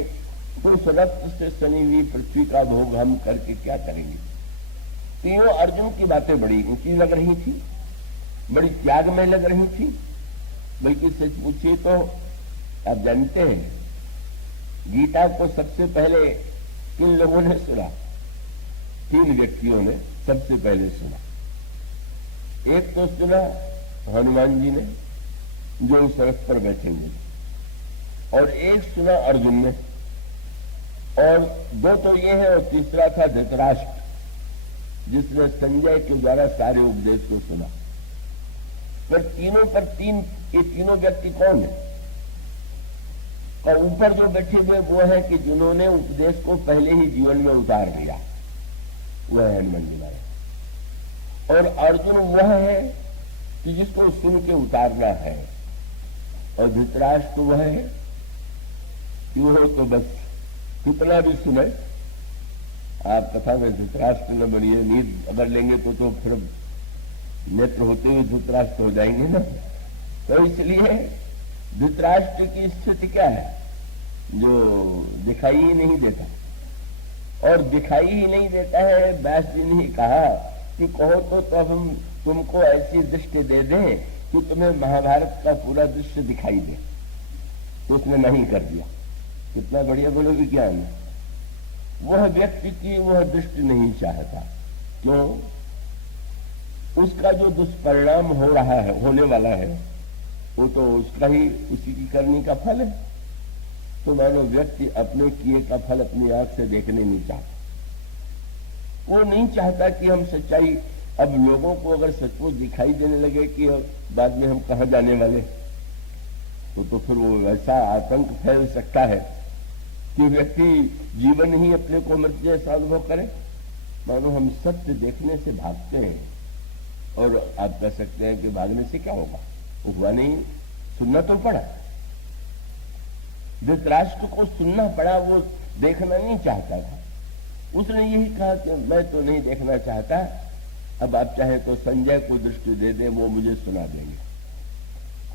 तो उस रक्त से सनी हुई पृथ्वी का भोग हम करके क्या करेंगे। तो ये अर्जुन की बातें बड़ी ऊंची लग रही थी, बड़ी त्याग में लग रही थी। बल्कि सच पूछिए तो आप जानते हैं गीता को सबसे पहले किन लोगों ने सुना? 3 व्यक्तियों ने सबसे पहले सुना। एक तो सुना हनुमान जी ने जो उस रथ पर बैठे हुए, और एक सुना अर्जुन ने, और दो तो ये है, और तीसरा था धृतराष्ट्र, जिसने संजय के द्वारा सारे उपदेश को सुना। पर तीनों पर तीन, ये तीनों व्यक्ति कौन है? और ऊपर जो बैठे हुए वो है कि जिन्होंने उपदेश को पहले ही जीवन में उतार लिया, वह है हनुमान जी महाराज। और अर्जुन वह है कि जिसको सुन के उतारना है। और धृतराष्ट्र वह है कि वो तो बस कितना भी सुने। आप कथा में धृतराष्ट्र न बनिए, नींद अगर लेंगे तो फिर नेत्र होते हुए धृतराष्ट्र हो जाएंगे ना। तो इसलिए धृतराष्ट्र की स्थिति क्या है? जो दिखाई ही नहीं देता, और दिखाई ही नहीं देता है। व्यास जी ने कहा कि कहो तो अब हम तुमको ऐसी दृष्टि दे दें कि तुम्हें महाभारत का पूरा दृश्य दिखाई दे। तो उसने नहीं कर दिया। कितना बढ़िया बोलो विज्ञान। वह व्यक्ति की वह दृष्टि नहीं चाहता। क्यों? उसका जो दुष्परिणाम हो रहा है, होने वाला है, वो तो उसका ही, उसी की करनी का फल है। तो मानो व्यक्ति अपने किए का फल अपनी आंख से देखने नहीं चाहता। वो नहीं चाहता कि हम सच्चाई, अब लोगों को अगर सचमुच दिखाई देने लगे कि बाद में हम कहां जाने वाले, तो फिर वो ऐसा आतंक फैल सकता है कि व्यक्ति जीवन ही अपने को मृत जैसा अनुभव करे। मानो हम सत्य देखने से भागते हैं, और आप कह सकते हैं कि भागने से क्या होगा, हुआ नहीं, सुनना तो पड़ा। धृतराष्ट्र को सुनना पड़ा, वो देखना नहीं चाहता था। उसने यही कहा कि मैं तो नहीं देखना चाहता, अब आप चाहें तो संजय को दृष्टि दे दे, वो मुझे सुना देंगे।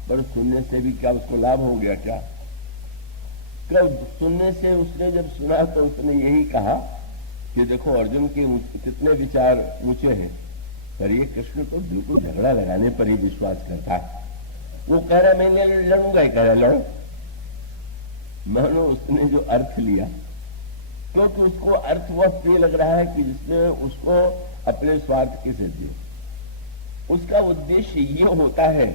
पर सुनने से भी क्या उसको लाभ हो गया? क्या सुनने से उसने जब सुना तो उसने यही कहा कि देखो अर्जुन के कितने विचार ऊंचे हैं, पर ये कृष्ण तो बिल्कुल झगड़ा लगाने पर ही विश्वास करता है। वो कह रहा मैं लड़ूंगा ही, कह रहा लड़ो। मानो उसने जो अर्थ लिया, क्योंकि उसको अर्थ वह प्रिय लग रहा है कि जिसमें उसको अपने स्वार्थ की सिद्धि हो। उसका उद्देश्य ये होता है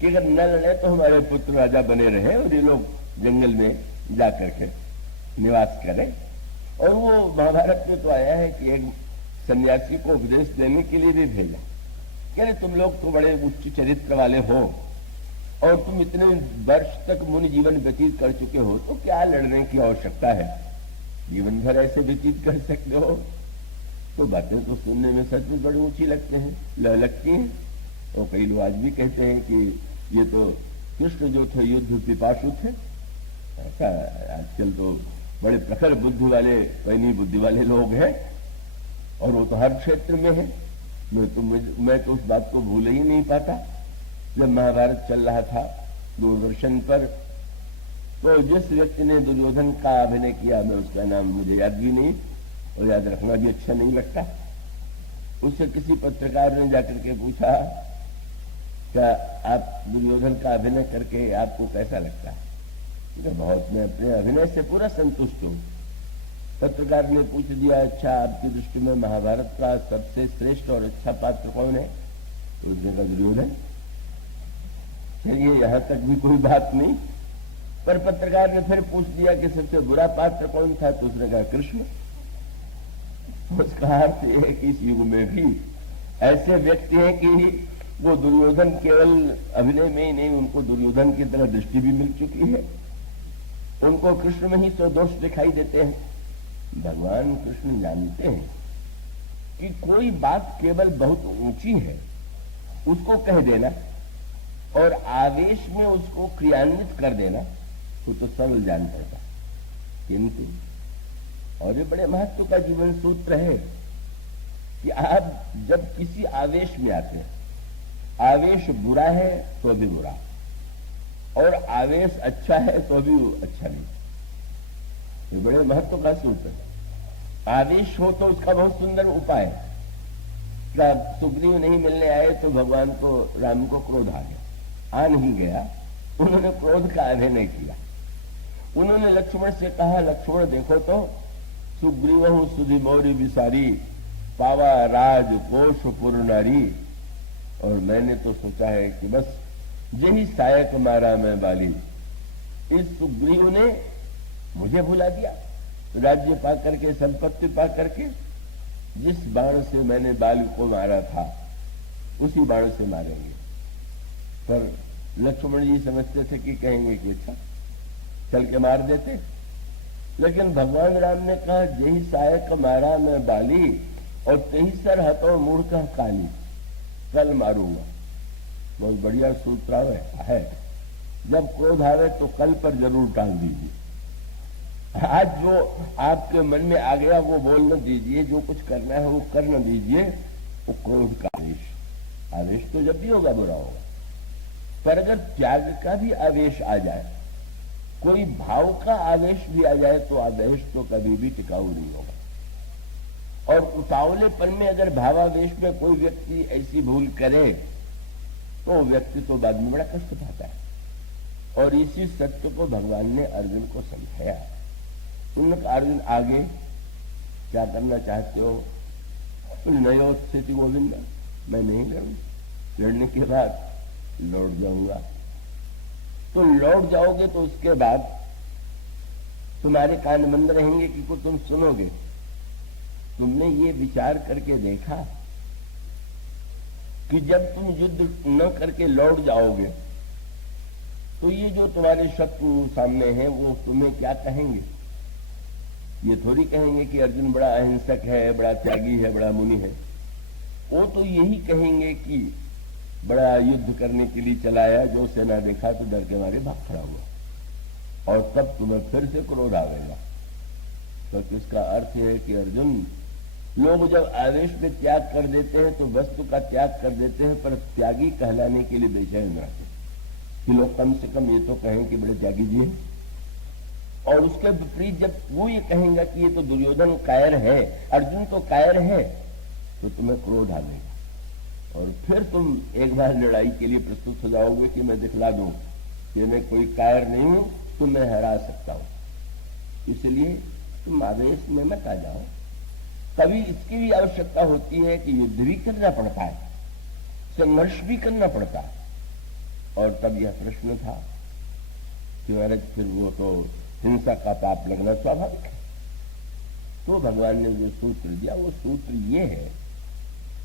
कि अगर न लड़े तो हमारे पुत्र राजा बने रहे और ये लोग जंगल में जाकर के निवास करें। और वो महाभारत में तो आया है कि एक सन्यासी को उपदेश देने के लिए भी भेजा, कह तुम लोग तो बड़े उच्च चरित्र वाले हो और तुम इतने वर्ष तक मुनि जीवन व्यतीत कर चुके हो, तो क्या लड़ने की आवश्यकता है, जीवन भर ऐसे व्यतीत कर सकते हो। तो बातें तो सुनने में सच में बड़ी ऊंची लगते हैं, लगती हैं। और कई लोग आज भी कहते हैं कि ये तो कृष्ण जो थे युद्ध पिपासु थे। ऐसा आजकल तो बड़े प्रखर बुद्धि वाले, पैनी बुद्धि वाले लोग हैं, और वो तो हर क्षेत्र में है। मैं तो उस बात को भूल ही नहीं पाता। जब महाभारत चल रहा था दूरदर्शन पर, तो जिस व्यक्ति ने दुर्योधन का अभिनय किया, मैं उसका नाम मुझे याद भी नहीं और याद रखना भी अच्छा नहीं लगता, उससे किसी पत्रकार ने जाकर के पूछा, क्या आप दुर्योधन का अभिनय करके आपको कैसा लगता है? बहुत, मैं अपने अभिनय से पूरा संतुष्ट हूं। पत्रकार ने पूछ दिया, अच्छा आपकी दृष्टि में महाभारत का सबसे श्रेष्ठ और अच्छा पात्र कौन है? उसने कहा दुर्योधन। चलिए यहां तक भी कोई बात नहीं। पर पत्रकार ने फिर पूछ दिया कि सबसे बुरा पात्र कौन था? तो उसने कहा कृष्ण। उसका अर्थ यह है कि इस युग में भी ऐसे व्यक्ति हैं कि वो दुर्योधन केवल अभिनय में ही नहीं, उनको दुर्योधन की तरह दृष्टि भी मिल चुकी है, उनको कृष्ण में ही स्वदोष दिखाई देते हैं। भगवान कृष्ण जानते हैं कि कोई बात केवल बहुत ऊंची है उसको कह देना और आवेश में उसको क्रियान्वित कर देना तो सरल जान पड़ता, किंतु और ये बड़े महत्व का जीवन सूत्र है कि आप जब किसी आवेश में आते हैं, आवेश बुरा है तो भी बुरा, और आवेश अच्छा है तो भी अच्छा नहीं। ये बड़े महत्व का सूत्र है। आवेश हो तो उसका बहुत सुंदर उपाय है। सुग्रीव नहीं मिलने आए तो भगवान को, राम को क्रोध आ गया, आ नहीं गया, उन्होंने क्रोध का अभिनय किया। उन्होंने लक्ष्मण से कहा, लक्ष्मण देखो तो सुग्रीव सुधि मौरी विसारी, पावा राज कोश पुर नारी। और मैंने तो सोचा है कि बस यही सायक मारा मैं बाली, इस सुग्रीव ने मुझे भुला दिया, राज्य पा करके, संपत्ति पा करके, जिस बाण से मैंने बाली को मारा था उसी बाण से मारेंगे। पर लक्ष्मण जी समझते थे कि कहेंगे कि अच्छा चल के मार देते, लेकिन भगवान राम ने कहा जही सहायक मारा मैं बाली और तेही सर हतो मूढ़ कह काली, कल मारूंगा। बहुत बढ़िया सूत्र है, जब क्रोध आवे तो कल पर जरूर टाल दीजिए। आज जो आपके मन में आ गया वो बोल न दीजिए, जो कुछ करना है वो कर न दीजिए। वो क्रोध का आवेश तो जब भी होगा बुरा होगा, पर अगर त्याग का भी आवेश आ जाए, कोई भाव का आवेश भी आ जाए, तो आवेश तो कभी भी टिकाऊ नहीं होगा। और उतावलेपन में अगर भावावेश में कोई व्यक्ति ऐसी भूल करे तो व्यक्ति तो बाद में बड़ा कष्ट पाता है। और इसी सत्य को भगवान ने अर्जुन को समझाया। उन्होंने कहा अर्जुन आगे क्या करना चाहते हो? नयो स्थिति गोविंद, मैं नहीं लड़ूं, लड़ने के बाद लौट जाऊंगा। तो लौट जाओगे तो उसके बाद तुम्हारे कान बंद रहेंगे कि को तुम सुनोगे। तुमने ये विचार करके देखा कि जब तुम युद्ध न करके लौट जाओगे तो ये जो तुम्हारे शत्रु सामने हैं वो तुम्हें क्या कहेंगे? ये थोड़ी कहेंगे कि अर्जुन बड़ा अहिंसक है, बड़ा त्यागी है, बड़ा मुनि है। वो तो यही कहेंगे कि बड़ा युद्ध करने के लिए चलाया, जो सेना देखा तो डर के मारे भाग खड़ा हुआ। और तब तुम्हें फिर से क्रोध आवेगा। तो इसका अर्थ है कि अर्जुन, लोग जब आवेश में त्याग कर देते हैं तो वस्तु का त्याग कर देते हैं, पर त्यागी कहलाने के लिए बेचैन रहते कि लोग कम से कम ये तो कहें कि बड़े त्यागी जी हैं। और उसके विपरीत जब वो ये कहेंगे कि ये तो दुर्योधन कायर है, अर्जुन तो कायर है, तो तुम्हें क्रोध आ जाएगा। और फिर तुम एक बार लड़ाई के लिए प्रस्तुत हो जाओगे कि मैं दिखला दूं कि मैं कोई कायर नहीं हूं, तो मैं हरा सकता हूं। इसलिए तुम आवेश में मत आ जाओ। कभी इसकी भी आवश्यकता होती है कि युद्ध भी करना पड़ता है, संघर्ष भी करना पड़ता है। और तब यह प्रश्न था कि महाराज फिर वो तो हिंसा का पाप लगना स्वाभाविक है। तो भगवान ने जो सूत्र दिया वो सूत्र ये है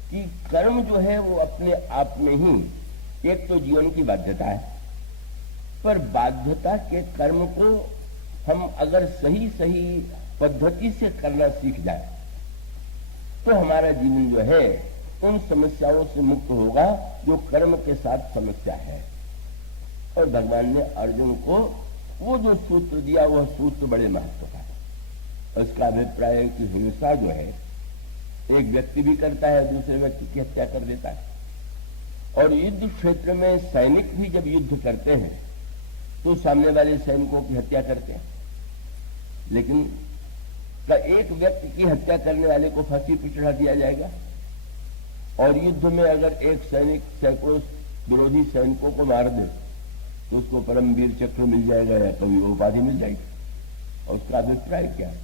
कि कर्म जो है वो अपने आप में ही एक तो जीवन की बाध्यता है, पर बाध्यता के कर्म को हम अगर सही सही पद्धति से करना सीख जाए तो हमारा जीवन जो है उन समस्याओं से मुक्त होगा जो कर्म के साथ समस्या है। और भगवान ने अर्जुन को वो जो सूत्र दिया वह सूत्र बड़े महत्व का है। उसका अभिप्राय है कि हिंसा जो है एक व्यक्ति भी करता है, दूसरे व्यक्ति की हत्या कर देता है। और युद्ध क्षेत्र में सैनिक भी जब युद्ध करते हैं तो सामने वाले सैनिकों की हत्या करते हैं, लेकिन एक व्यक्ति की हत्या करने वाले को फांसी पर चढ़ा दिया जाएगा। और युद्ध में अगर एक सैनिक सैकड़ों विरोधी सैनिकों को मार दे तो उसको परमवीर चक्र मिल जाएगा या कभी वो उपाधि मिल जाएगी। और उसका अभिप्राय क्या है?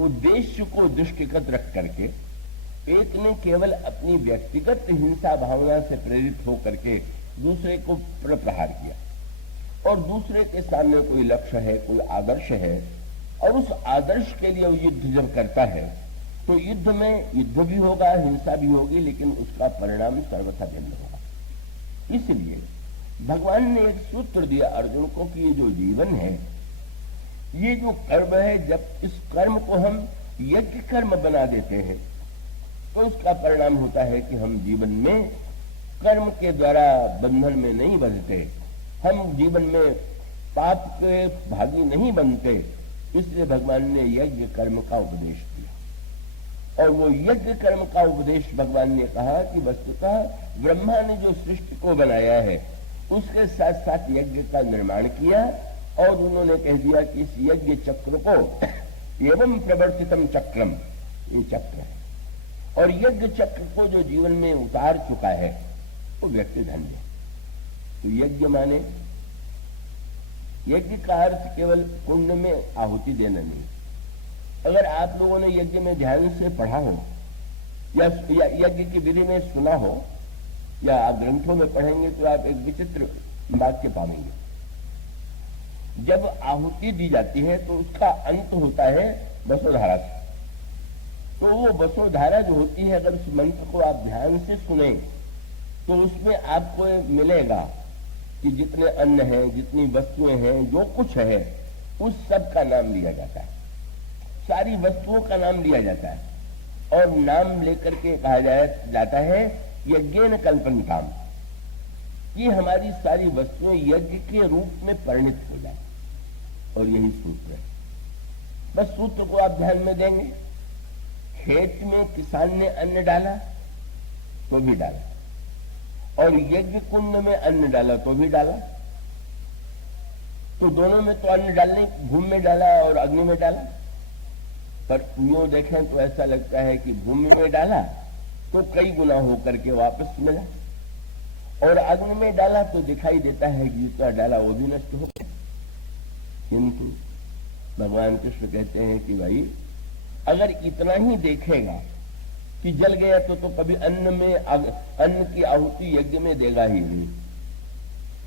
उद्देश्य को दृष्टिगत रख करके एक ने केवल अपनी व्यक्तिगत हिंसा भावना से प्रेरित होकर के दूसरे को प्रहार किया। और दूसरे के सामने कोई लक्ष्य है, कोई आदर्श है, और उस आदर्श के लिए वो युद्ध जब करता है तो युद्ध में युद्ध भी होगा, हिंसा भी होगी, लेकिन उसका परिणाम सर्वथा भिन्न होगा। इसलिए भगवान ने एक सूत्र दिया अर्जुन को कि ये जो जीवन है, ये जो कर्म है, जब इस कर्म को हम यज्ञ कर्म बना देते हैं तो उसका परिणाम होता है कि हम जीवन में कर्म के द्वारा बंधन में नहीं बंधते, हम जीवन में पाप के भागी नहीं बनते। इसलिए भगवान ने यज्ञ कर्म का उपदेश दिया। और वो यज्ञ कर्म का उपदेश भगवान ने कहा कि वस्तुतः ब्रह्मा ने जो सृष्टि को बनाया है उसके साथ साथ यज्ञ का निर्माण किया। और उन्होंने कह दिया कि इस यज्ञ चक्र को एवं प्रवर्तितम चक्रम, ये चक्र है। और यज्ञ चक्र को जो जीवन में उतार चुका है वो व्यक्ति धन्य है। तो यज्ञ माने, यज्ञ का अर्थ केवल कुंड में आहुति देना नहीं। अगर आप लोगों ने यज्ञ में ध्यान से पढ़ा हो या यज्ञ की विधि में सुना हो या आप ग्रंथों में पढ़ेंगे तो आप एक विचित्र वाक्य पाएंगे। जब आहुति दी जाती है तो उसका अंत होता है वसुधारा से। तो वो वसुधारा जो होती है, अगर उस मंत्र को आप ध्यान से सुने तो उसमें आपको मिलेगा कि जितने अन्न हैं, जितनी वस्तुएं हैं, जो कुछ है, उस सब का नाम लिया जाता है, सारी वस्तुओं का नाम लिया जाता है। और नाम लेकर के कहा जाता है यज्ञेन कल्पनिकाम, कि हमारी सारी वस्तुएं यज्ञ के रूप में परिणित हो जाए। और यही सूत्र है। बस सूत्र को आप ध्यान में देंगे। खेत में किसान ने अन्न डाला तो भी डाला, और यज्ञ कुंड में अन्न डाला तो भी डाला। तो दोनों में तो अन्न डालने, भूमि में डाला और अग्नि में डाला। पर यूं देखें तो ऐसा लगता है कि भूमि में डाला तो कई गुना होकर के वापस मिला, और अग्नि में डाला तो दिखाई देता है कि जितना डाला वो भी नष्ट हो गया। किंतु भगवान कृष्ण कहते हैं कि भाई अगर इतना ही देखेगा कि जल गया तो कभी अन्न की आहुति यज्ञ में देगा ही नहीं।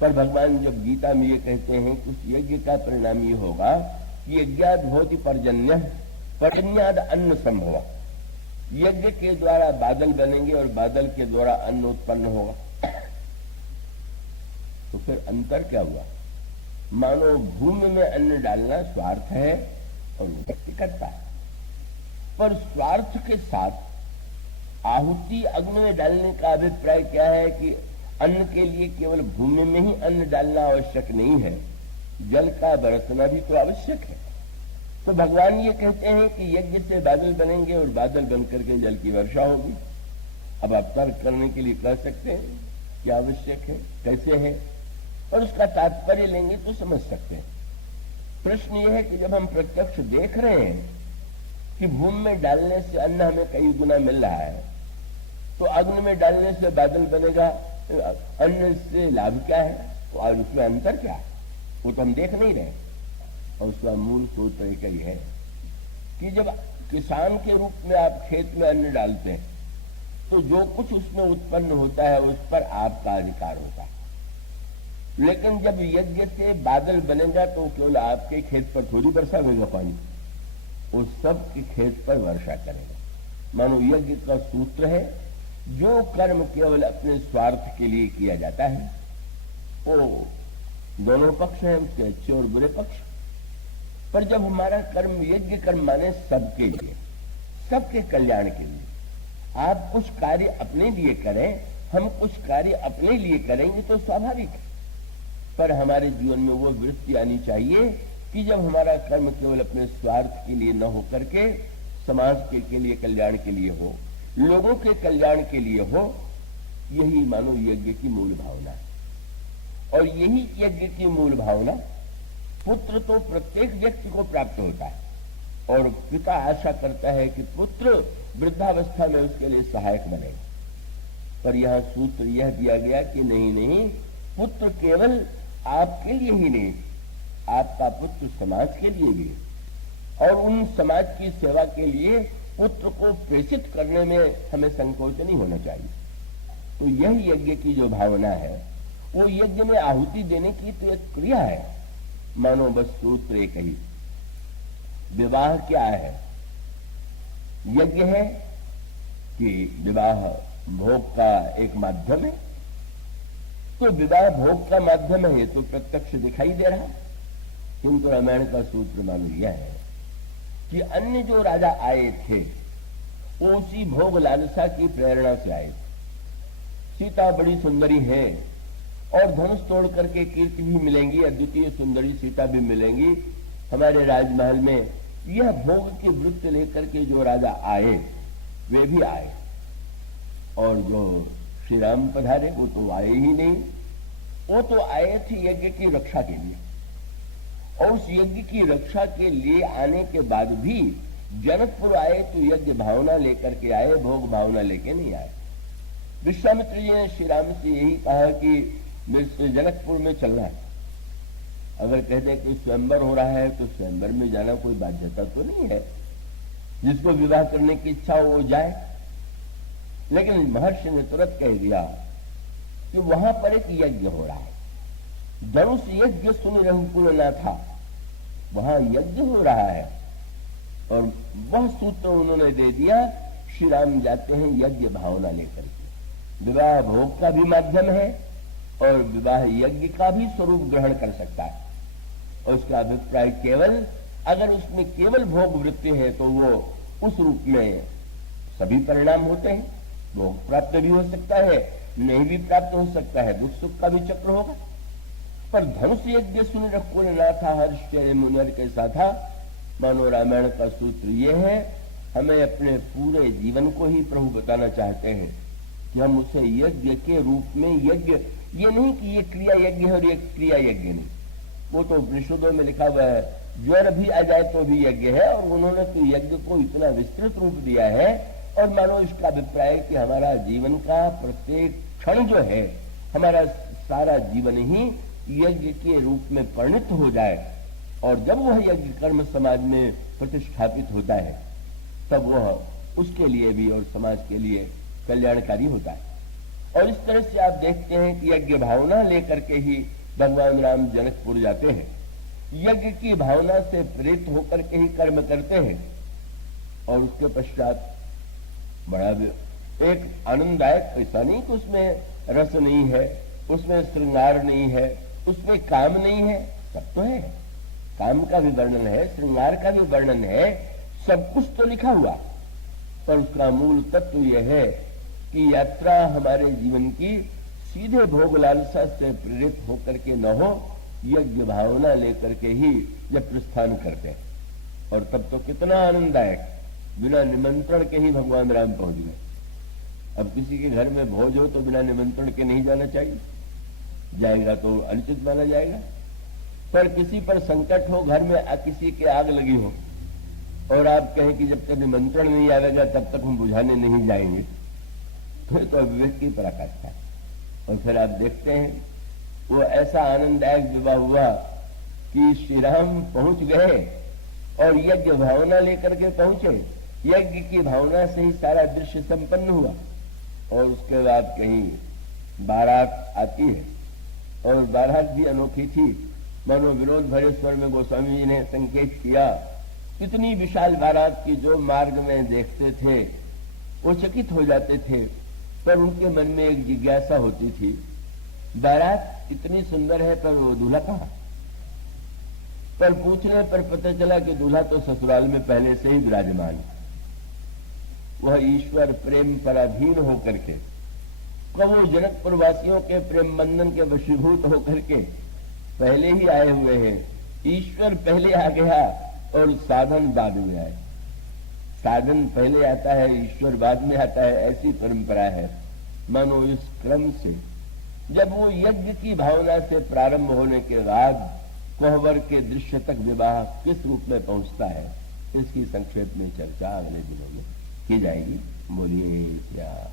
पर भगवान जब गीता में ये कहते हैं कि उस यज्ञ का परिणाम ये होगा कि यज्ञाद भवति पर्जन्य, पर्जन्याद अन्न संभव। यज्ञ के द्वारा बादल बनेंगे और बादल के द्वारा अन्न उत्पन्न होगा। तो फिर अंतर क्या हुआ? मानो भूमि में अन्न डालना स्वार्थ है और व्यक्ति करता है, पर स्वार्थ के साथ आहुति अग्नि में डालने का अभिप्राय क्या है कि अन्न के लिए केवल भूमि में ही अन्न डालना आवश्यक नहीं है, जल का बरसना भी तो आवश्यक है। तो भगवान ये कहते हैं कि यज्ञ से बादल बनेंगे और बादल बनकर के जल की वर्षा होगी। अब आप तर्क करने के लिए कह सकते हैं क्या आवश्यक है, कैसे है, और उसका तात्पर्य लेंगे तो समझ सकते हैं। प्रश्न यह है कि जब हम प्रत्यक्ष देख रहे हैं कि भूमि में डालने से अन्न हमें कई गुना मिल रहा है, तो अग्नि में डालने से बादल बनेगा, अन्न से लाभ क्या है, तो आज उसमें अंतर क्या है, वो तो हम देख नहीं रहे। और उसका मूल सूत्र एक ही है कि जब किसान के रूप में आप खेत में अन्न डालते हैं तो जो कुछ उसमें उत्पन्न होता है उस पर आपका अधिकार होता है। लेकिन जब यज्ञ से बादल बनेगा तो केवल आपके खेत पर थोड़ी वर्षा होगा पानी, वो सबके खेत पर वर्षा करेगा। मानो यज्ञ का सूत्र है, जो कर्म केवल अपने स्वार्थ के लिए किया जाता है, वो दोनों पक्ष हैं उसके, अच्छे और बुरे पक्ष। पर जब हमारा कर्म यज्ञ कर्म माने सबके लिए, सबके कल्याण के लिए, आप कुछ कार्य अपने लिए करें, हम कुछ कार्य अपने लिए करेंगे तो स्वाभाविक है। पर हमारे जीवन में वो वृत्ति आनी चाहिए कि जब हमारा कर्म केवल अपने स्वार्थ के लिए न हो करके समाज के लिए कल्याण के लिए हो, लोगों के कल्याण के लिए हो, यही मानो यज्ञ की मूल भावना है। और यही यज्ञ की मूल भावना, पुत्र तो प्रत्येक व्यक्ति को प्राप्त होता है और पिता आशा करता है कि पुत्र वृद्धावस्था में उसके लिए सहायक बनेगा। पर यह सूत्र यह दिया गया कि नहीं, पुत्र केवल आपके लिए ही नहीं, आपका पुत्र समाज के लिए भी, और उन समाज की सेवा के लिए पुत्र को प्रेषित करने में हमें संकोच नहीं होना चाहिए। तो यह यज्ञ की जो भावना है, वो यज्ञ में आहुति देने की तो एक क्रिया है। मानो बस सूत्र एक ही, विवाह क्या है? यज्ञ है कि विवाह भोग का एक माध्यम है। तो विवाह भोग का माध्यम है, ये तो प्रत्यक्ष दिखाई दे रहा है। किंतु रामायण का सूत्र मानो यह है कि अन्य जो राजा आए थे वो उसी भोग लालसा की प्रेरणा से आए। सीता बड़ी सुंदरी है और धनुष तोड़ करके कीर्ति भी मिलेंगी, अद्वितीय सुंदरी सीता भी मिलेंगी हमारे राजमहल में। यह भोग की वृत्ति लेकर के जो राजा आए वे भी आए, और जो श्री राम पधारे वो तो आए ही नहीं। वो तो आए थे यज्ञ की रक्षा के लिए, और उस यज्ञ की रक्षा के लिए आने के बाद भी जनकपुर आए तो यज्ञ भावना लेकर के आए, भोग भावना लेके नहीं आए। विश्वामित्र जी ने श्री राम से यही कहा कि जनकपुर में चलना है। अगर कह दें कि स्वयंवर हो रहा है तो स्वयंवर में जाना कोई बाध्यता तो नहीं है, जिसको विवाह करने की इच्छा हो वो जाए। लेकिन महर्षि ने तुरंत कह दिया कि वहां पर एक यज्ञ हो रहा है, धनुष यज्ञ सुन रघुकुल ना था, वहां यज्ञ हो रहा है और बहुत सूत्र उन्होंने दे दिया। श्री राम जाते हैं यज्ञ भावना लेकर के। विवाह भोग का भी माध्यम है और विवाह यज्ञ का भी स्वरूप ग्रहण कर सकता है। और उसका अभिप्राय केवल, अगर उसमें केवल भोग वृत्ति है तो वो उस रूप में सभी परिणाम होते हैं। भोग प्राप्त भी हो सकता है, नहीं भी प्राप्त हो सकता है, दुख सुख का भी चक्र होगा। पर धनुष यज्ञ सुन रखो ना था हर्ष मुनर कैसा था। मानो रामायण का सूत्र ये है, हमें अपने पूरे जीवन को ही प्रभु बताना चाहते हैं कि हम उसे यज्ञ के रूप में, यज्ञ ये नहीं कि ये क्रिया यज्ञ है और ये क्रिया यज्ञ नहीं। वो तो उपनिषदों में लिखा हुआ है, ज्वर भी आ जाए तो भी यज्ञ है। और उन्होंने तो यज्ञ को इतना विस्तृत रूप दिया है। और मानो इसका अभिप्राय कि हमारा जीवन का प्रत्येक क्षण जो है, हमारा सारा जीवन ही यज्ञ के रूप में परिणत हो जाए। और जब वह यज्ञ कर्म समाज में प्रतिष्ठापित होता है, तब वह उसके लिए भी और समाज के लिए कल्याणकारी होता है। और इस तरह से आप देखते हैं कि यज्ञ भावना लेकर के ही भगवान राम जनकपुर जाते हैं। यज्ञ की भावना से प्रेरित होकर के ही कर्म करते हैं। और उसके पश्चात बड़ा एक आनंददायक, ऐसा नहीं कि उसमें रस नहीं है, उसमें श्रृंगार नहीं है, उसमें काम नहीं है, सब तो है। काम का भी वर्णन है, श्रृंगार का भी वर्णन है, सब कुछ तो लिखा हुआ। पर उसका मूल तत्व यह है कि यात्रा हमारे जीवन की सीधे भोग लालसा से प्रेरित होकर के न हो, यज्ञ भावना लेकर के ही जब प्रस्थान करते हैं। और तब तो कितना आनंददायक, बिना निमंत्रण के ही भगवान राम पहुंच गए। अब किसी के घर में भोज हो तो बिना निमंत्रण के नहीं जाना चाहिए, जाएगा तो अनुचित माना जाएगा। पर किसी पर संकट हो, घर में किसी के आग लगी हो और आप कहें कि जब तक निमंत्रण नहीं आएगा तब तक हम बुझाने नहीं जाएंगे, तो अविवेक की पराकाष्ठा है। और फिर आप देखते हैं वो ऐसा आनंददायक विवाह हुआ कि श्री राम पहुंच गए और यज्ञ भावना लेकर के पहुंचे। यज्ञ की भावना से ही सारा दृश्य संपन्न हुआ। और उसके बाद कहीं बारात आती है और बारात भी अनोखी थी। मानो विनोद भरे स्वर में गोस्वामी जी ने संकेत किया, इतनी विशाल बारात की जो मार्ग में देखते थे वो चकित हो जाते थे। पर उनके मन में एक जिज्ञासा होती थी, बारात इतनी सुंदर है पर वो दूल्हा कहाँ? पर पूछने पर पता चला कि दूल्हा तो ससुराल में पहले से ही विराजमान है। वह ईश्वर प्रेम पर अधीन होकर के, वो जनकपुर वासियों के प्रेम बंधन के वशीभूत होकर के पहले ही आए हुए हैं। ईश्वर पहले आ गया और साधन बाद में आए। साधन पहले आता है, ईश्वर बाद में आता है, ऐसी परंपरा है। मानो इस क्रम से जब वो यज्ञ की भावना से प्रारंभ होने के बाद कोहबर के दृश्य तक विवाह किस रूप में पहुंचता है, इसकी संक्षेप में चर्चा अगले दिनों में की जाएगी। बोलिए क्या